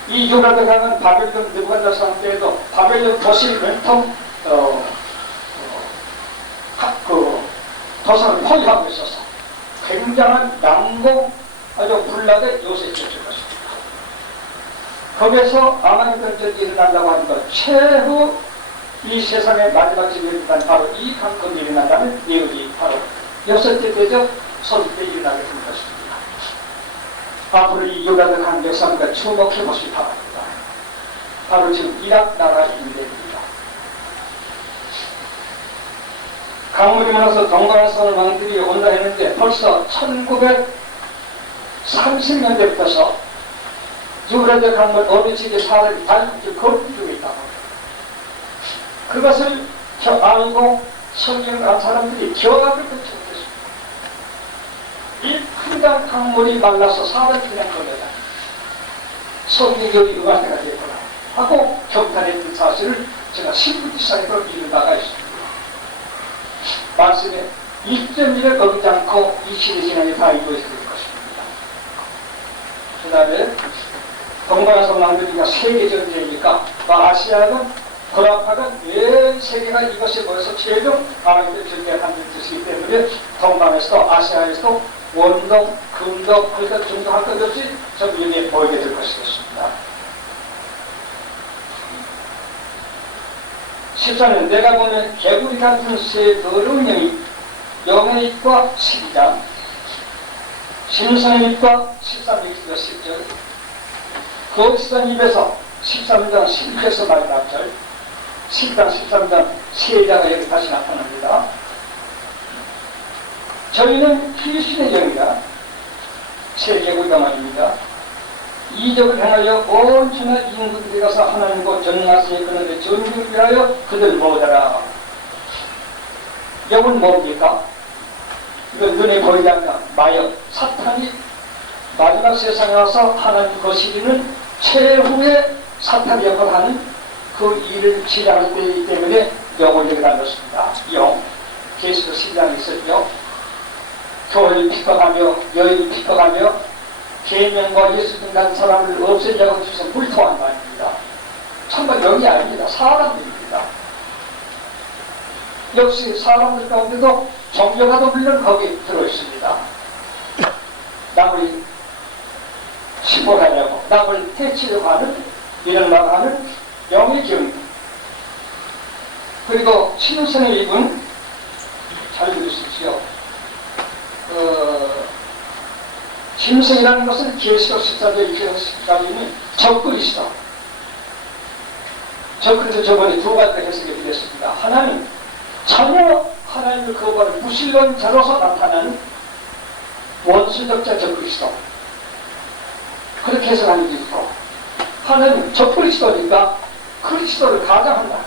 이 유브라데 강은 바벨론 느부갓네살 때에도 바벨론 도시 왼통 도성을 포위하고 있어서 굉장한 난공 아주 불나게 요새 쫓을 것입니다. 거기에서 아마니 전쟁이 일어난다고 하는 것, 최후 이 세상의 마지막 집에 일어난 바로 이 강건이 일어난다는 예언이 바로 여섯째 대적 선때 일어나게 된 것입니다. 앞으로 이 유브라데 강 역사가 주목해 보시기 바랍니다. 바로 지금 이라크 나라 인대입니다. 강물이 많아서 동방에서 온 왕들이 온다 했는데 벌써 1930년대부터서 유브라데 강물 어느 지역에 사람이 발굽질 거품 중에 있다고. 그것을 알고 성경을 한 사람들이 경악을 거쳤습니다. 이 큰 강물이 말라서 사람이 그냥 걸려다. 성경이 의아해가 되거나 하고 경탄했던 사실을 제가 신부지사에서 이루 나가 있습니다. 말씀에 1.1을 거기지 않고 이 시대 지난이 다 이루어질 것입니다. 그 다음에 동방에서 왕들이가 세계전쟁이니까 아시아는 구라파는 왜 세계가 이것에 모여서 최종 아랍들 전쟁하는 뜻이기 때문에 동방에서도 아시아에서도 원동, 금동, 그러니까 중동 할 것 없이 전 눈에 보이게 될 것이겠습니다. 14년 내가 보면 개구리 같은 새 더러운 영의 입과 12장, 심선의 입과 13절, 10절, 거짓한 입에서 13장 11절에서 마지막 절, 10장 13장 세자가 여기 다시 나타납니다. 저희는 피신의 영이다. 세계구가 말입니다. 이적을 행하여 온 천하 인구들이 가서 하나님과 전능하시니 그런데 전국을 위하여 그들 모으더라. 영은 뭡니까? 이건 눈에 보이지 않는 마역, 사탄이 마지막 세상에 와서 하나님 거시기는 최후의 사탄이 역할을 하는 그 일을 지향할 때이기 때문에 영을 여기다 넣습니다. 영, 계시록 10장에 있었죠. 교회를 핍박하며 여인을 핍박하며 계명과 예수 등간 사람을 없애려고 해서 불통한 말입니다. 참말 영이 아닙니다. 사람들입니다. 역시 사람들 가운데도 종교가도 물론 거기 들어있습니다. 남을 심벌하려고 남을 해치려고 하는 이런 말을 하는 영의 기운입니다. 그리고 신성의 입은 잘 들으십시오. 짐승이라는 것은 계시록 14절 14절이니 적그리스도. 그래서 저번에 두 가지 해석이 되겠습니다. 하나는 전혀 하나님을 거부하는 무신론자로서 나타나는 원수적 자 적그리스도. 그렇게 해석하는 게 있고, 하나는 적그리스도니까 그리스도를 가장한다.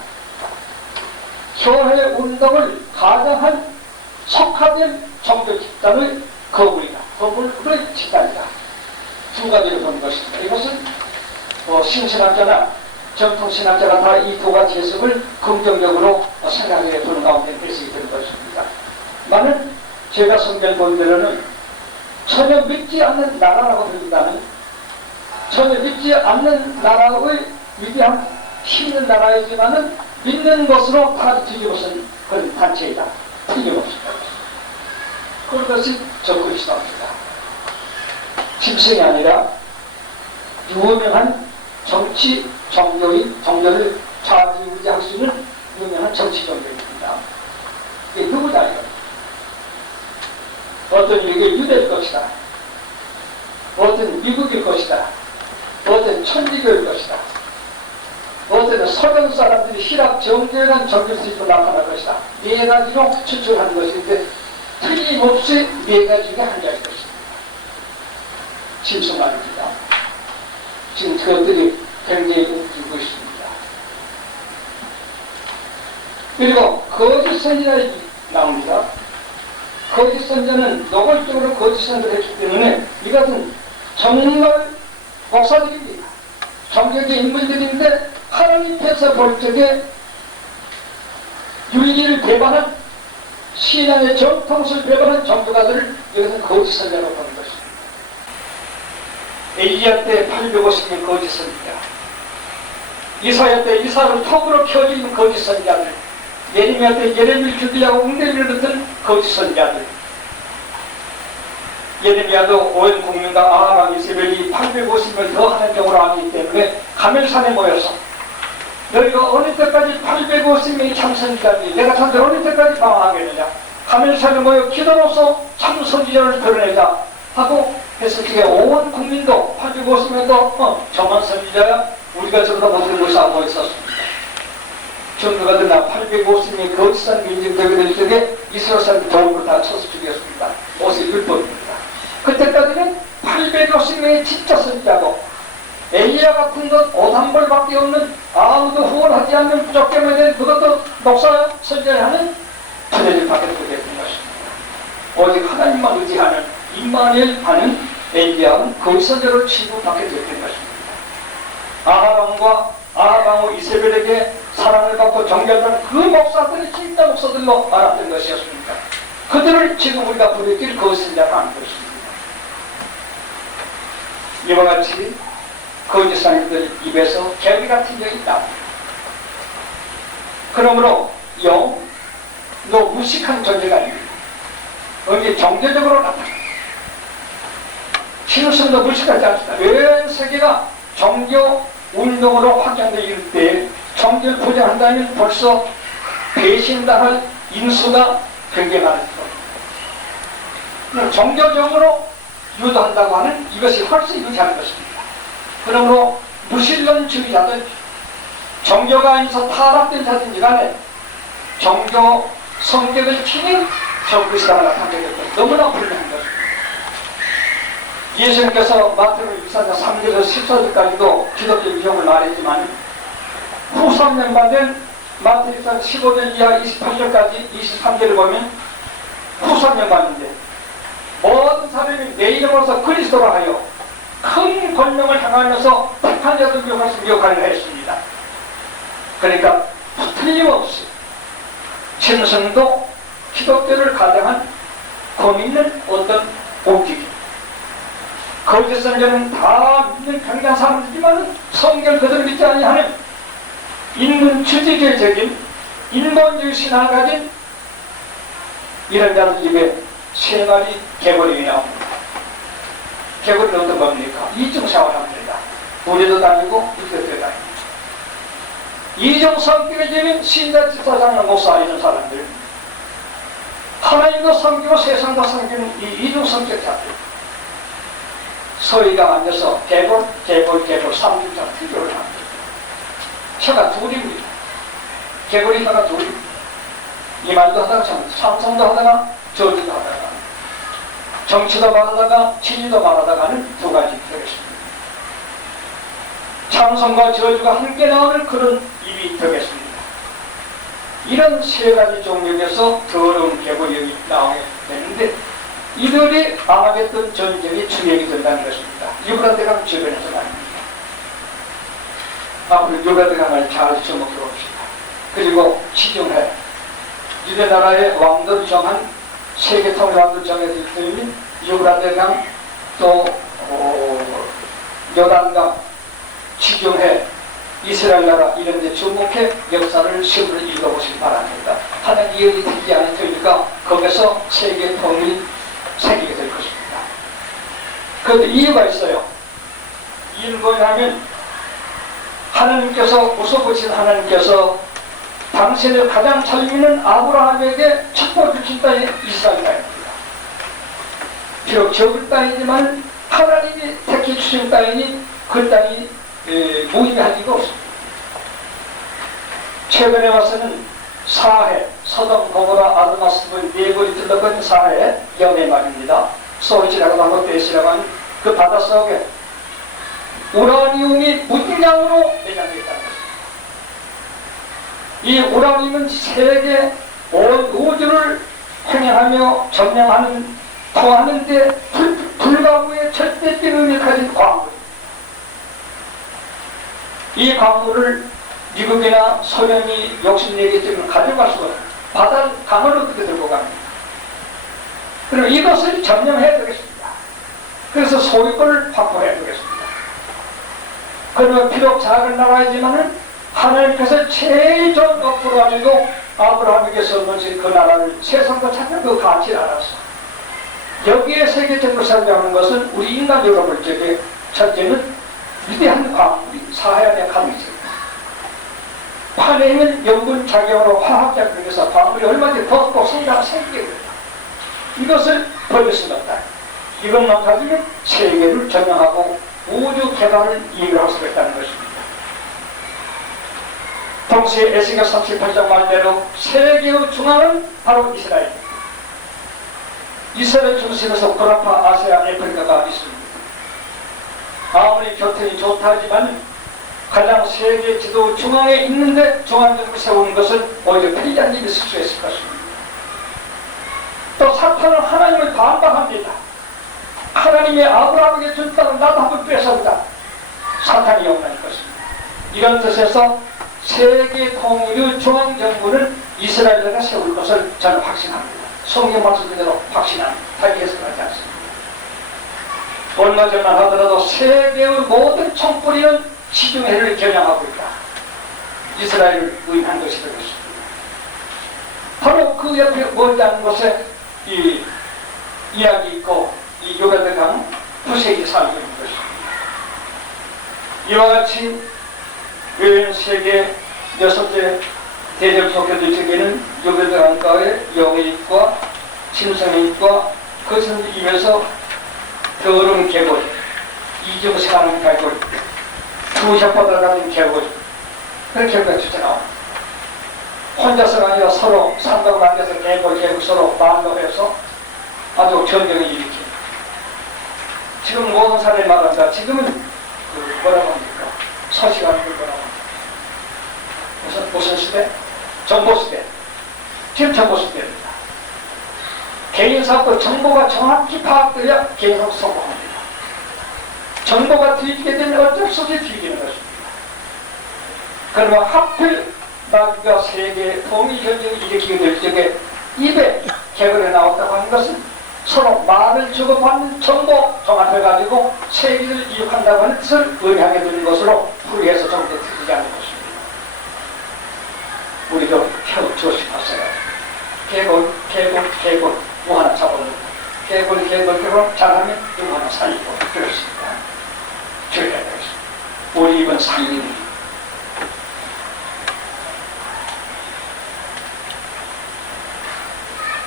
교회 운동을 가장한 속화된 종교 집단을 거부이다. 거부의 집단이다. 두 가지를 보는 것입니다. 이것은 신신학자나 정통신학자가 다 이 두 가지 해석을 긍정적으로 생각해 보는 가운데 해석이 되는 것입니다. 나는 제가 성경 본 대로는 전혀 믿지 않는 나라라고 들린다는 전혀 믿지 않는 나라의 위대한 힘 있는 나라이지만은 믿는 것으로 다 뒤집어선 그런 단체이다. 틀림없습니다. 그것이 적그리스도입니다. 짐승이 아니라 유명한 정치 종교인, 종교를 좌지우지할 수 있는 유명한 정치 종교입니다. 이게 누구다 이거? 어떤 이게 유대일 것이다. 어떤 미국일 것이다. 어떤 천주교일 것이다. 어떤 서양 사람들이 히랍 정교한 정교수로 나타날 것이다. 네 가지로 추출하는 것인데 틀림없이 네 가지 중에 한 가지일 것입니다. 짐승 말입니다. 지금 그것들이 굉장히 웃기고 있습니다. 그리고 거짓 선지자가 나옵니다. 거짓 선지자는 노골적으로 거짓 선지자를 했기 때문에 이것은 정말 목사들입니다. 종교계 인물들인데 하나님께서 볼 적에 윤리를 배반한 신앙의 정통성을 배반한 종교가들을 이것은 거짓 선지자라고 보는 것입니다. 엘리야 때 850명 거짓 선지자, 이사야 때 이사를 톱으로 펴주는 거짓 선지자들, 예레미야 때 예레미야를 죽이려고 웅대리를 넣던 거짓 선지자들, 예레미야도 온 국민과 아합 이스라엘이 850명 더 하는 경우로 알기 때문에 가멜산에 모여서 너희가 어느 때까지 850명이 참선지자니 내가 참들 어느 때까지 방황하겠느냐, 가멜산에 모여 기도로서 참선지자를 드러내자 하고 했을 적에 온 국민도 850명도 저만 선지자야 우리가 저보다 못하는 것이 하고 있었습니다. 전부가 드나 850명이 거짓선 민중되게 될 적에 이스라엘 사람들이 도움을 다 쳐서 죽였습니다. 모세 율법입니다. 그때까지는 850명의 진짜 선지자고 엘리야 같은 것 오단벌밖에 없는 아무도 후원하지 않는 부족함에 대한 그것도 목사 선지자하는 천혜를 받게 되게 된 것입니다. 오직 하나님만 의지하는 임마누엘 하는 엘리야는 거짓 선지자로 취급받게 되게 된 것입니다. 아하방과 이세벨에게 사랑을 받고 존경하는 그 목사들이 진짜 목사들로 알았던 것이었습니다. 그들을 지금 우리가 부르길 거짓 선지자가 아닌 것입니다. 이와 같이 거짓 선지자들 입에서 개비 같은 적이 나옵니다. 그러므로 너 무식한 존재가 아닙니다. 이게 종교적으로 나타납니다. 신성도 무식하지 않습니다. 왜 세계가 종교 운동으로 확장되어 있을 때 종교를 포장한다면 벌써 배신당할 인수가 굉장히 많을 겁니다. 종교적으로 유도한다고 하는 이것이 훨씬 유리한 것입니다. 그러므로 무신론주의자들, 종교가 아니서 타락된 자든지 간에 종교 성격을 지닌 적그리스도가 나타내겠다. 너무나 훌륭한 것입니다. 예수님께서 마태복음 24장 3절에서 14절까지도 기독교 유형을 말했지만 후 3년 받은 마태복음 15절 이하 28절까지 23절을 보면 후 3년 받는데 모든 사람이 내 이름으로서 그리스도라 하여 큰 권능을 향하면서 택한 자들 미혹하시 미혹하려 했습니다. 그러니까 틀림없이 짐승도 기독교를 가장한 권위있는 어떤 움직임, 거짓 선지자는 다 믿는 강한 사람들이지만 성경을 그대로 믿지 아니하는 인문 주지계적인 인본주의 신앙을 가진 이런 자들 입에 세 마리 개구리가 나옵니다. 개구리는 어떤 겁니까? 이중생활을 합니다. 우리도 다니고 이것도 다닙니다. 이중 성격을 지닌 신자 집사장을 목사 이런 사람들, 하나님도 섬기고 세상도 섬기는 이 이중 성격자들, 서희가 앉아서 개골 3주장 투표를 합니다. 혀가 둘입니다. 개골이 혀가 둘입니다. 이 말도 하다가 찬송도 하다가 저주도 하다가 정치도 말하다가 진리도 말하다가는 두 가지 되겠습니다. 찬송과 저주가 함께 나오는 그런 입이 되겠습니다. 이런 세 가지 종류에서 더러운 개골이 나오게 되는데 이들이 망하겠던 전쟁이 주역이 된다는 것입니다. 유브라데강 주변에서 말입니다. 앞으로 유브라데강을 잘 주목해 봅시다. 그리고 시중에 유대나라의 왕들 정한 세계 통일 왕들 정해져 있는 유브라데강 또 요단강, 지중해, 이스라엘 나라 이런 데 주목해 역사를 시험을 읽어보시기 바랍니다. 하는 이유이 되지 않으니까 거기서 세계 통일이 생기게 될 것입니다. 그런데 이유가 있어요. 이유는 뭐냐면 하나님께서 웃어보신 하나님께서 당신을 가장 잘 믿는 아브라함에게 축복 주신 땅이 이스라엘 땅입니다. 비록 적을 땅이지만 하나님이 택해 주신 땅이니 그 땅이 무의미할 리가 없습니다. 최근에 와서는 사해, 서돔, 고모라, 아드마스를 네 번이 들러거린 사해 연애 말입니다. 소리치라고 하고 베시라고 하는 그 바다 속에 우라늄이 무량으로 내장되어 있다는 것입니다. 이 우라늄은 세계 온 우주를 횡행하며 점령하는 통하는데 불가구의 절대적 의미를 가진 광물입니다. 이 광물을 미국이나 소련이 욕심내겠지만 가져갈 수가 없습니다. 바다를 강을 어떻게 들고 갑니까? 그럼 이것을 점령해야 되겠습니다. 그래서 소유권을 확보해야 되겠습니다. 그러면 비록 작은 나라이지만은 하나님께서 제일 좋은 것으로 가지고 아브라함에게서 먼저 그 나라를 세상과 찾는 그 가치를 알았어. 여기에 세계적으로 살려하는 것은 우리 인간 여러분에게 첫째는 위대한 광물이 사해 안에 가득 있습니다. 판에 있는 염분 작용으로 화학작용에서 광물이 얼마든지 더 생기게 됩니다. 이것을 버릴 수가 없다. 이것만 가지면 세계를 점령하고 우주 개발을 이익을 할 수가 있다는 것입니다. 동시에 에스겔 38장 말대로 세계의 중앙은 바로 이스라엘입니다. 이스라엘 중심에서 구라파, 아시아, 아프리카가 있습니다. 아무리 교통이 좋다 하지만 가장 세계 지도 중앙에 있는데 중앙적으로 세우는 것은 오히려 편리한 일이 있을 수 있을 것입니다. 또 사탄은 하나님을 반박합니다. 하나님의 아브라함에게 준 땅을 나도 한번 뺏어보자. 사탄이 영원할 것입니다. 이런 뜻에서 세계 통일의 중앙정부는 이스라엘에가 세울 것을 저는 확신합니다. 성경 말씀 그대로 확신합니다. 다시 해석하지 않습니다. 얼마 전만 하더라도 세계의 모든 총뿌리는 지중해를 겨냥하고 있다. 이스라엘을 의인한 것이 되겠습니다. 바로 그 옆에 멀지 않은 곳에 이 이야기 있고 이 요배드강 후세기 살고 있는 것입니다. 이와 같이 세계 여섯째 대적소교도 중에는 요배드강가의 영해입과 침성해입과 그것을 이면서 더러운 개골, 이중생하는 개골, 두셔보다 가는 개골, 그렇게 주제 나옵니다. 혼자서가 아니라 서로 삼각을 앉아서 개골 서로 만나해서 아주 전쟁을 일으킵니다. 지금 모든 사람이 말한다. 지금은 그 뭐라고 합니까? 서식하는 걸 뭐라고 합니까? 무슨 시대? 정보시대. 지금 정보시대입니다. 개인사고 정보가 정확히 파악돼야 개인사고 성공합니다. 정보가 뒤지게 되면 어쩔 수 없이 뒤지는 것입니다. 그러면 하필 나비가 세계 통일 전쟁을 일으키게 될 적에 입에 개걸에 나왔다고 하는 것은 서로 말을 주고받는 정보 종합해가지고 세계를 이룩한다고 하는 뜻을 의미하게 되는 것으로 풀이해서 정도 틀리지 않는 것입니다. 우리도 조심하세요. 개골 뭐 하나 잡아놓고 개골 잘하면 이거 하나 살리고 그렇습니다. 주의해야 되겠습니다. 우리 입은 살림입니다.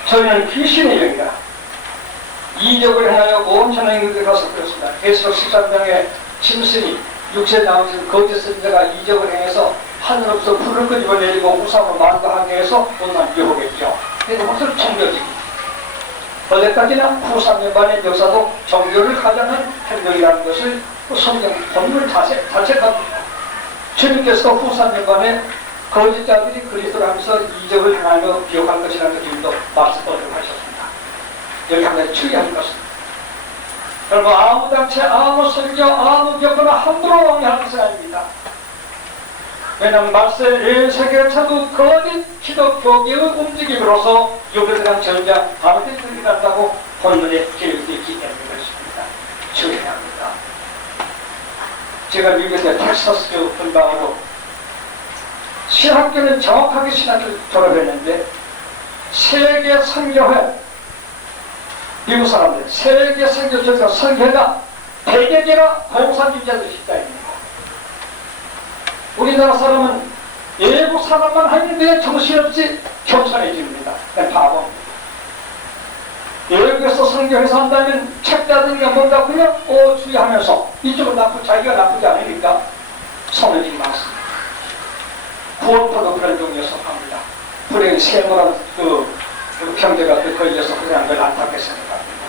저는 귀신의 영이다. 이적을 행하여 온 천하인국에 가서 그렇습니다. 계속 13장에 짐승이 육체에 나오신 거짓 선지자가 이적을 행해서 하늘로부터 불을 끄집어내리고 우상으로 만다하게 해서 온난 유혹했죠. 그래서 무슨 종교적입니다. 어제까지나 후3년 만의 역사도 종교를 가장한 행동이라는 것을 성경 본문 자체가 주님께서 후3년 만에 거짓자들이 그리스도를 하면서 이적을 행하며 기억할 것이라는 것도 말씀하도록 하셨습니다. 여기 한 가지 추이하는 것입니다. 여러분 아무 단체, 아무 선교, 아무 교포나 함부로 왕래하는 것은 아닙니다. 왜냐하면 말세 1세기를 차도 거짓 기독교계의 움직임으로서 요배드강 전쟁 바로들 일어난다고 본문에 기록되어 있기 때문에 그렇습니다. 주의해야 합니다. 제가 미국의 텍사스주 분당으로 신학교는 정확하게 신학교를 졸업했는데 세계 선교회 미국 사람들 세계 선교처에서 선교회가 100여 개가 공산주의자들 식당입니다. 우리나라 사람은 외국 사람만 하는데 정신없이 겸손해집니다. 바보입니다. 외국에서 선교해서 한다면 책자들이 뭔가 그냥 주의하면서 이쪽은 자기가 나쁘지 않으니까 선언이 많습니다. 구원파도 그런 종류에 속합니다. 불행 세모라는 그 형제가 걸려서 그냥 걸 안타깝게 생각합니다.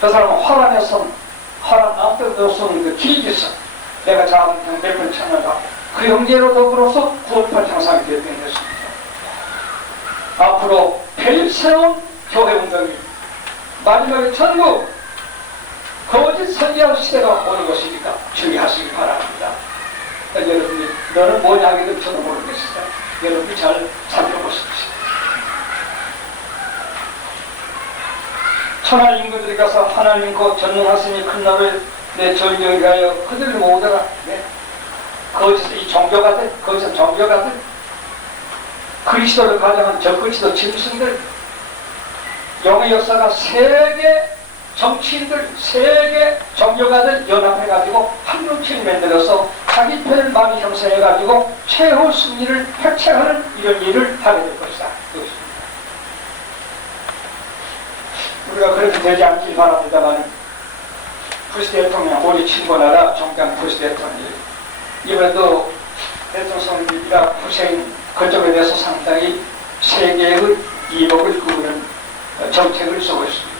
그 사람은 화란의 선, 화란 앞에서 쏘는 그 길기선, 내가 작은 몇번 참여하고 그 형제로 더불어서 구원파 장상이 됐습니다. 앞으로 별 새로운 교회 운동이 마지막에 전부 거짓 선지자 시대가 오는 것이니까 주의하시기 바랍니다. 그러니까 여러분이 너는 뭐냐 하게 되면 저도 모르겠습니다. 여러분이 잘 살펴보십시오. 천하 인구들이 가서 하나님 곧 전능하시니 큰 나라에 내 전경이 가여 그들을 모으다가 거기서 이 종교가들 거기서 종교가들 그리스도를 가장한 적그리스도 짐승들 영의 역사가 세계 정치인들 세계 종교가들 연합해가지고 한 눈치를 만들어서 자기 편을 많이 형성해가지고 최후 승리를 획책하는 이런 일을 하게 될 것이다. 우리가 그렇게 되지 않길 바랍니다만 부시 대통령 우리 친구나라 정당 부시 대통령이 이번에도 대통령 이라크 후세인 그쪽에 대해서 상당히 세계의 이목을 끄는 정책을 쓰고 있습니다.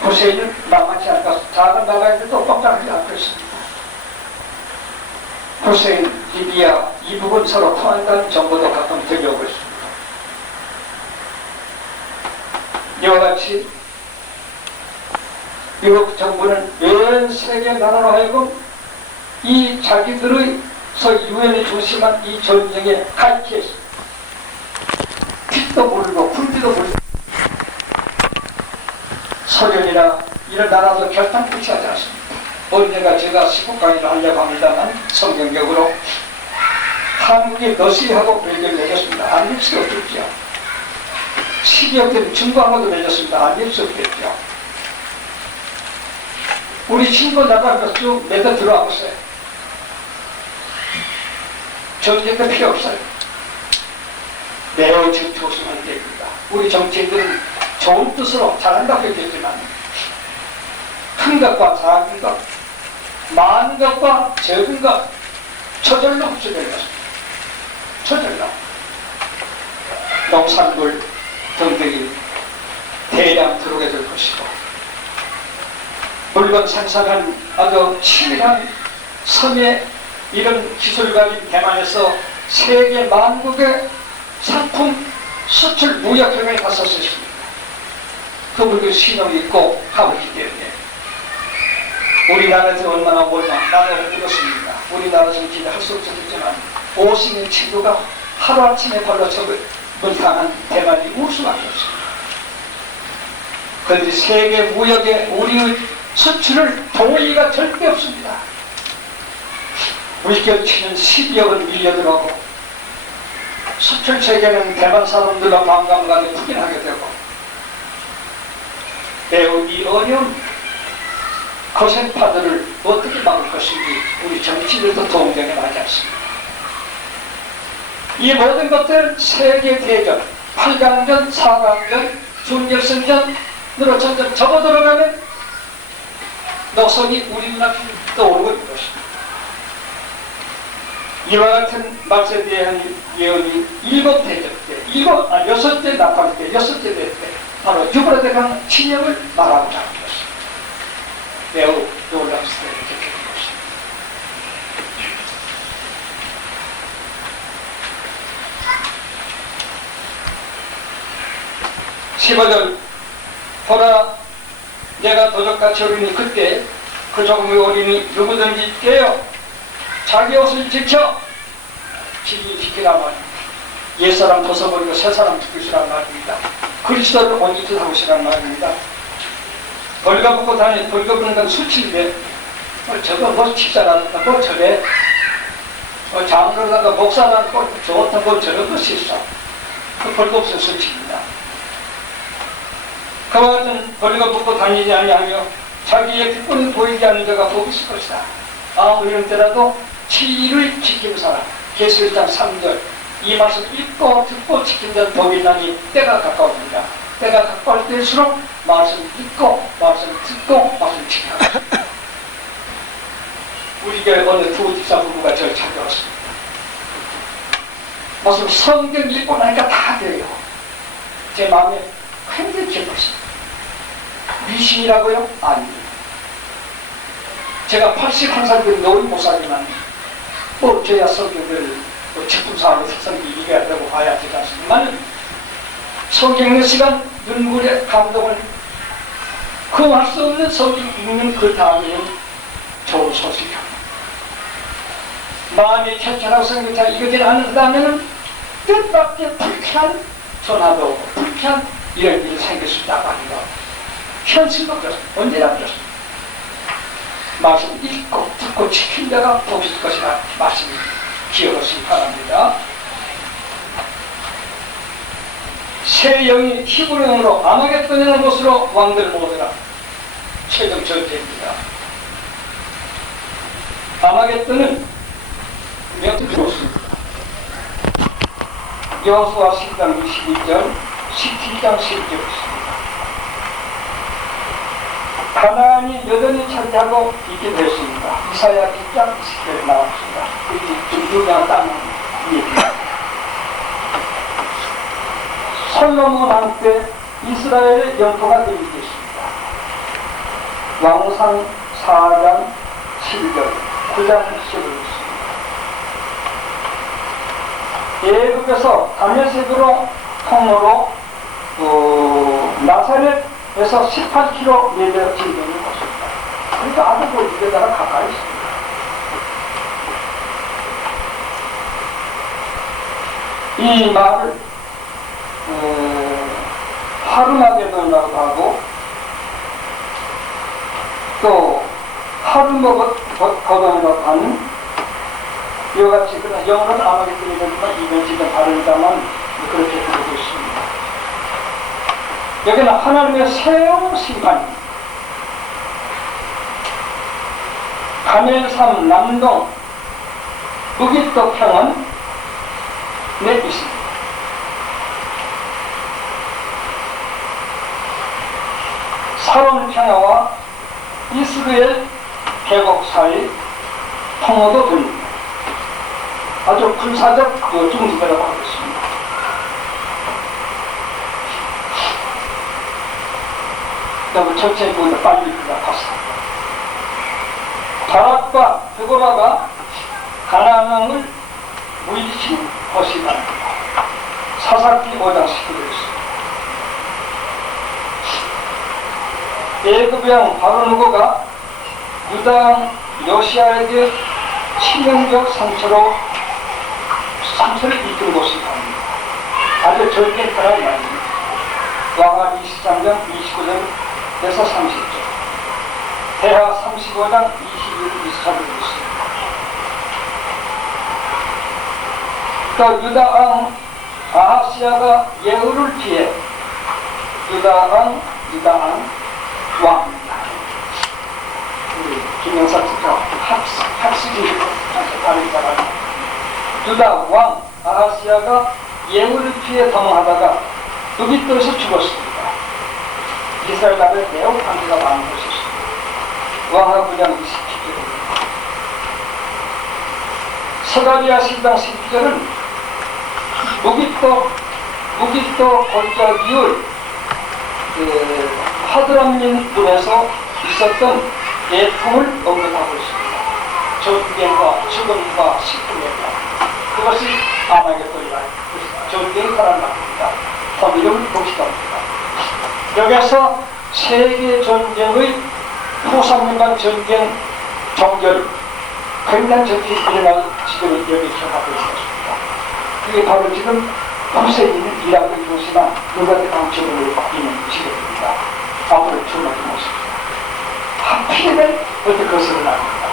후세인은 만만치 않고 작은 나라인데도 꼼짝하지 않고 있습니다. 후세인, 리비아 이 부분 서로 통한다는 정보도 가끔 들려오고 있습니다. 이와 같이 미국 정부는 연 세계 나라로 하여금 이 자기들의 유엔이 중심한 이 전쟁에 가입했습니다. 빛도 모르고 굴비도 모르고 소련이나 이런 나라도 결단부치하지 않습니다. 언젠가 제가 시국 강의를 하려고 합니다만 성경적으로 한국이 러시아하고 외교를 맺었습니다. 안 될 수 없겠죠. 시기역대는 중국하고도 맺었습니다. 안 될 수 없겠죠. 우리 친구 나라가 쭉 내다 들어가고 있어요. 전쟁도 필요 없어요. 매우 조심하는 때입니다. 우리 정치인들은 좋은 뜻으로 잘한다고 했겠지만 큰 것과 작은 것, 많은 것과 적은 것 저절로 흡수될 것입니다. 저절로 농산물 등등이 대량 들어오게 될 것이고 물건 생산한 아주 치밀한 섬의 이런 기술을 가진 대만에서 세계 만국의 상품 수출 무역협회에 갔었습니다. 그분들 신용이 있고 하고 있기 때문에 우리나라에서 얼마나 나라를 잃었습니다. 우리나라 정치인이 할 수 없었지만 50년 친구가 하루아침에 걸러쳐을 당한 대만이 우수하게 없습니다. 그런데 세계 무역에 우리의 수출을 동의가 절대 없습니다. 물결치는 12억은 밀려들어오고 수출 체계는 대만 사람들과 관광가를 부인하게 되고 매우 이 어려운 거센파들을 어떻게 막을 것인지 우리 정치인들도 동정에 나지 않습니다. 이 모든 것들은 세계대전, 8강전, 4강전, 준결승전으로 점점 접어들어가는 노선이 우리 눈앞에 떠오르고 있는 것입니다. 이와 같은 말세에 대한 예언이 7대전 때, 6대 나팔 때, 6대 대 때 바로 유브라데 강 진영을 말하고자 하는 것입니다. 매우 놀라운 시대를 겪는 것입니다. (15절) 보라 내가 도적같이 오리니 그때 그 조금의 어린이 누구든지 깨어 자기 옷을 지켜 진리시키라 말입니다. 옛사람 벗어버리고 새사람 죽이시란 말입니다. 그리스도를 온전히 하시란 말입니다. 벌거벗고 다니 벌거벗는 건 수치인데 저거 뭐 집사라든가 뭐 저래 장로라든가 목사라든가 좋던 거 저런 것이 있어. 그 벌도 없어서 집니다. 그와 같은 벌리가 붙고 다니지 아니하며 자기의 기쁨이 보이지 않는 자가 복이 있을 것이다. 아무 이런 때라도 치의를 지키는 사람. 계시록 3절 이 말씀 읽고 듣고 지킨 자는 복이 있나니 때가 가까워집니다. 때가 가까울 때일수록 말씀 읽고 말씀 듣고 말씀 지켜야 합니다. 우리 교회 어느 두 집사 부부가 저를 찾아왔습니다. 무슨 성경 읽고 나니까 다 돼요. 제 마음에 굉장히 기뻤습니다. 미신이라고요? 아닙니다. 제가 81살 된 노인 목사지만 뭐 저야 성경을 뭐 직분사하고 성경 이겨야 되고 봐야 되지 않습니까만 성경의 시간 눈물의 감동을 금할 수 없는 성경 읽는 그 다음에는 좋은 소식입니다. 마음이 쾌쾌하고 성경 잘 이거지 않는 다음에는 뜻밖의 불쾌한 전화도 오고 불쾌한 이런 일이 생길 수 있다고 합니다. 현실도 그렇습니다. 언제나 그렇습니다. 말씀 읽고 듣고 지킨 자가 복이 있을 것이라 말씀 기억하시기 바랍니다. 새 영이 히브리 영으로 아마겟돈이라는 곳으로 왕들 모으더라. 최종 전쟁입니다. 아마겟돈은 명칭이 좋습니다. 여호수아 10장 22절 17장 12절 있습니다. 가나안이 여전히 차지하고 있게 됐습니다. 이사야 1장 20절에 나왔습니다. 이 유명한 땅 얘기입니다. 솔로몬 한때 이스라엘의 영토가 되게 됐습니다. 왕상 4장 7절 9장 10절 있습니다. 애굽에서 다메섹으로 통로로 나사렛에서 18km 진도는 곳입니다. 그러니까 아주 그 입에다가 가까이 있습니다. 이 말을 하르마게돈이라고 하고 또 하르머거돈이라고 하는 이와 같이 그러나 영어로는 아마겟돈이지만 이건 지금 다르다만 그렇게 부르고 있습니다. 여기는 하나님의 새로운 심판입니다. 가멜산 남동 무기토 평원에 있습니다. 사론 평야와 이스라엘 계곡 사이 통로도 됩니다. 아주 군사적 중지대라고 하겠습니다. 너무 전체 보다 빨리 들어갔습니다. 바락과 드보라가 가나안을 물리친 것이다. 사사기 5장 19절 있습니다. 애굽의 왕 바로누고가 유다 왕 요시아에게 치명적 상처를 입힌 곳이다. 아주 절개탈한 말입니다. 왕하 23장 29절에서 30절, 대하 35장 21, 24절 있습니다. 또 유다 왕 아하시아가 예후를 피해 유다 왕 왕입니다. 우리 김영사 특허 학식이 다른 사람. 유다 왕 아하시아가 예후를 피해 도망하다가 무기토에서 죽었습니다. 이스라엘 나라에 매우 관계가 많은 곳이었습니다. 왕하 9장 27절입니다. 서가리아 10장 12절은 무기토 골짜 이후 하드람민 문에서 있었던 예통을 언급하고 있습니다. 전쟁과 죽음과 식품입니다. 그것이 아마겟돈이라 전쟁이 살아납니다. 이름을 복시합니다. 여기서 세계 전쟁의 후 3년간 전쟁 종결 굉장한 전쟁이 일어날 지금 여기 기억하고 있습니다. 그게 바로 지금 후세인은 이라크 도시나 누가드 강철을 있는 지금입니다. 앞으로 주목해 보십시오. 하필이면 어떻게 그것을 합니다.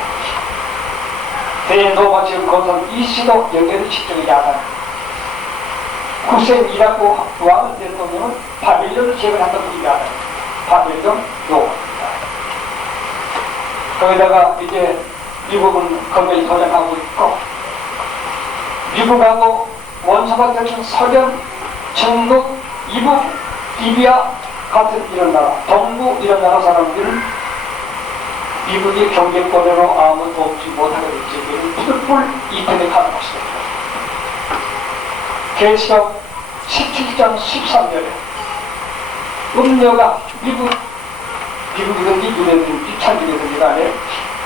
대노바 지역 건설 이시도 연결이 집중이 야단. 후센 이라크 왕 대통령은 바빌론을 재건한다고 얘기하다. 바빌론 노바입니다. 거기다가 이제 미국은 거기에 도전하고 있고, 미국하고 원수가 되는 서경, 중국, 이북, 리비아 같은 이런 나라, 동부 이런 나라 사람들은 미국이 경제권으로 아무 도움지 못하게 될지는 뿔뿔 이편에 가는 것입니다. 계시록 17장 13절에 음녀가 미국이든지 유대든지 천주교든지 간에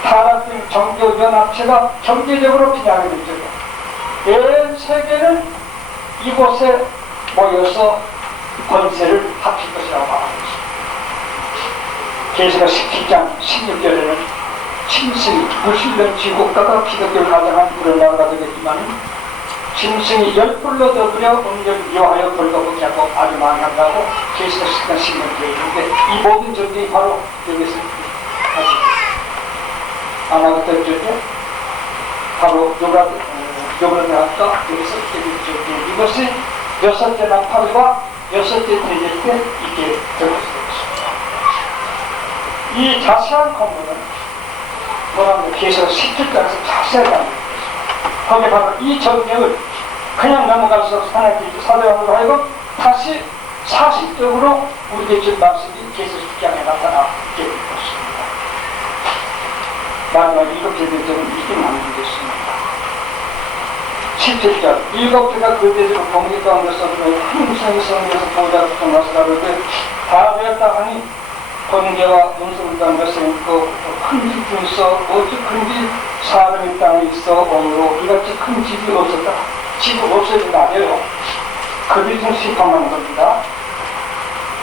타락된 종교연합체가 경제적으로 비하게 될 적에 온 세계는 이곳에 모여서 권세를 합칠 것이라고 말하고 있습니다. 계시록 17장 16절에는 짐승이 무신론 지국가가 기독교를 가장한 그런 나라가 되겠지만 짐승이 열불로 더불어 음녀를 미워하여 벌거벗게 하고 아주 망한다고 계시록 17장 16절에 있는데 이 모든 전쟁이 바로 여기서 하지 아마도 때문에 바로 요브라데 아까 여기서 전쟁 이것이 여섯째 나팔과 여섯째 대제 때 있게 될 것입니다. 이 자세한 공부는 뭐라고 계시록 17장에서 자세하게 합니다. 거기에 바로 이 전쟁을 그냥 넘어가서 하나님께 사도행으로 하여금 다시 사실적으로 우리에게 준 말씀이 계시록 10장에 나타나게 될 것입니다. 마지막 이렇게 된 적은 이게 남기겠습니다. 17절 일곱 개가 그대로 공기 가운데서 흥성이 성에서 보좌 정하서 가로되 다 되었다 하니 번개와 음성 가운데서 있고 큰 집이 있어 어찌 큰지 사람이 땅에 있어 오므로 이같이 큰 집이 없었다. 집이 없어진 거 아니에요. 그들이 좀 심판하는 겁니다.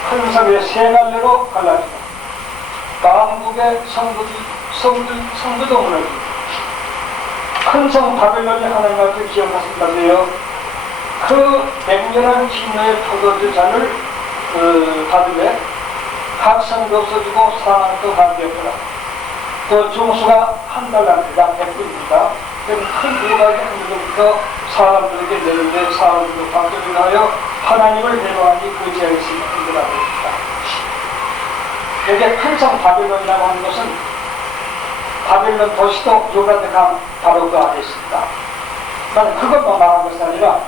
큰 섬에 세 갈래로 갈라지고 남북의 성부도 무너지고 큰 성 바벨론이 하나님 앞에 기억하신다며요. 그 맹렬한 진노의 포도주 잔을 받으며 학생도 없어지고 사망도 반대했구나. 또 중수가 한 달란트가 100불입니다. 큰 우박이 하늘로부터 사람들에게 내는데 사람들도 방전을 하여 하나님을 배반하니 그 지하에 있으면 흔들하고 있다. 여기에 큰 성 바벨론이라고 하는 것은 바벨론 도시도 유브라데 강 바로 그 안에 있습니다. 나는 그것만 말한 것이 아니라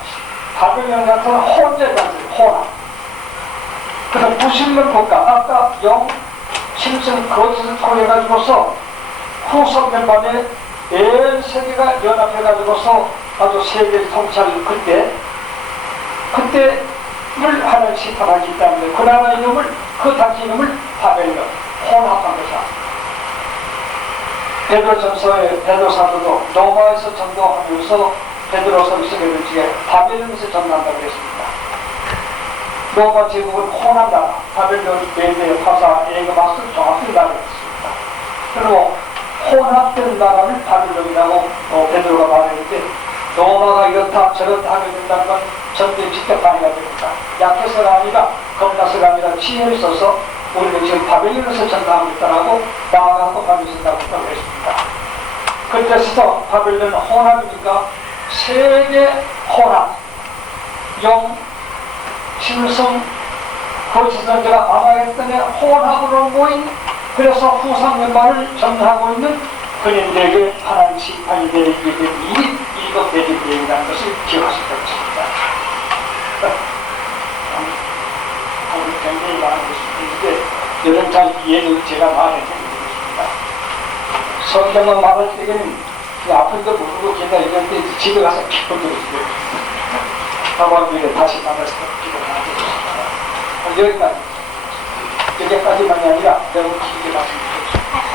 바벨론 같은 혼재에 관해서 혼합. 그런 무신론 국가, 아까 심슨 거짓을 통해가지고서 후속 멤버에 온 세계가 연합해가지고서 아주 세계 통찰을 그때를 하는 심판하기 때문에 그 나라 이름을, 그 단체 이름을 바벨론, 혼합한 것이다. 베드로전서의 베드로 사도도 로마에서 전도하면서 베드로서 이스라엘 지에 바벨론에서 전도한다고 했습니다. 로마 제국은 혼합 나라, 바벨론, 메데, 파사, 에그마스 종합된 나라였습니다. 그리고 혼합된 나라를 바벨론이라고 베드로가 말했는데 로마가 이렇다 저렇다 하게 된다는 건 전쟁 직접 방해가 됩니다. 약해서가 아니라 겁나서가 아니라 지혜를 써서 우리는 지금 바벨론에서 전도하고 있다라고 나아가고 바벨론이라고 했습니다. 그때서 바벨론은 혼합이니까 세계 혼합, 심성, 거짓선제가 아마겟돈의 혼합으로 모인 그래서 후상 멤버를 전하고 있는 그들에게 하나님 심판이 내리게 된 일이 일곱 대지 대회라는 것을 기억하실 것입니다. 오늘 굉장히 많은 것인데 여러분 잘 이해를 제가 말해드리겠습니다. 성경을 말할 때에는 그 아픈 거 모르고 걔가 이럴 때 집에 가서 기쁜 거 있어요. 다만 다시 만나서 기도하겠습니다. 여기까지만이 아니라 너무 길게 말씀드렸습니다.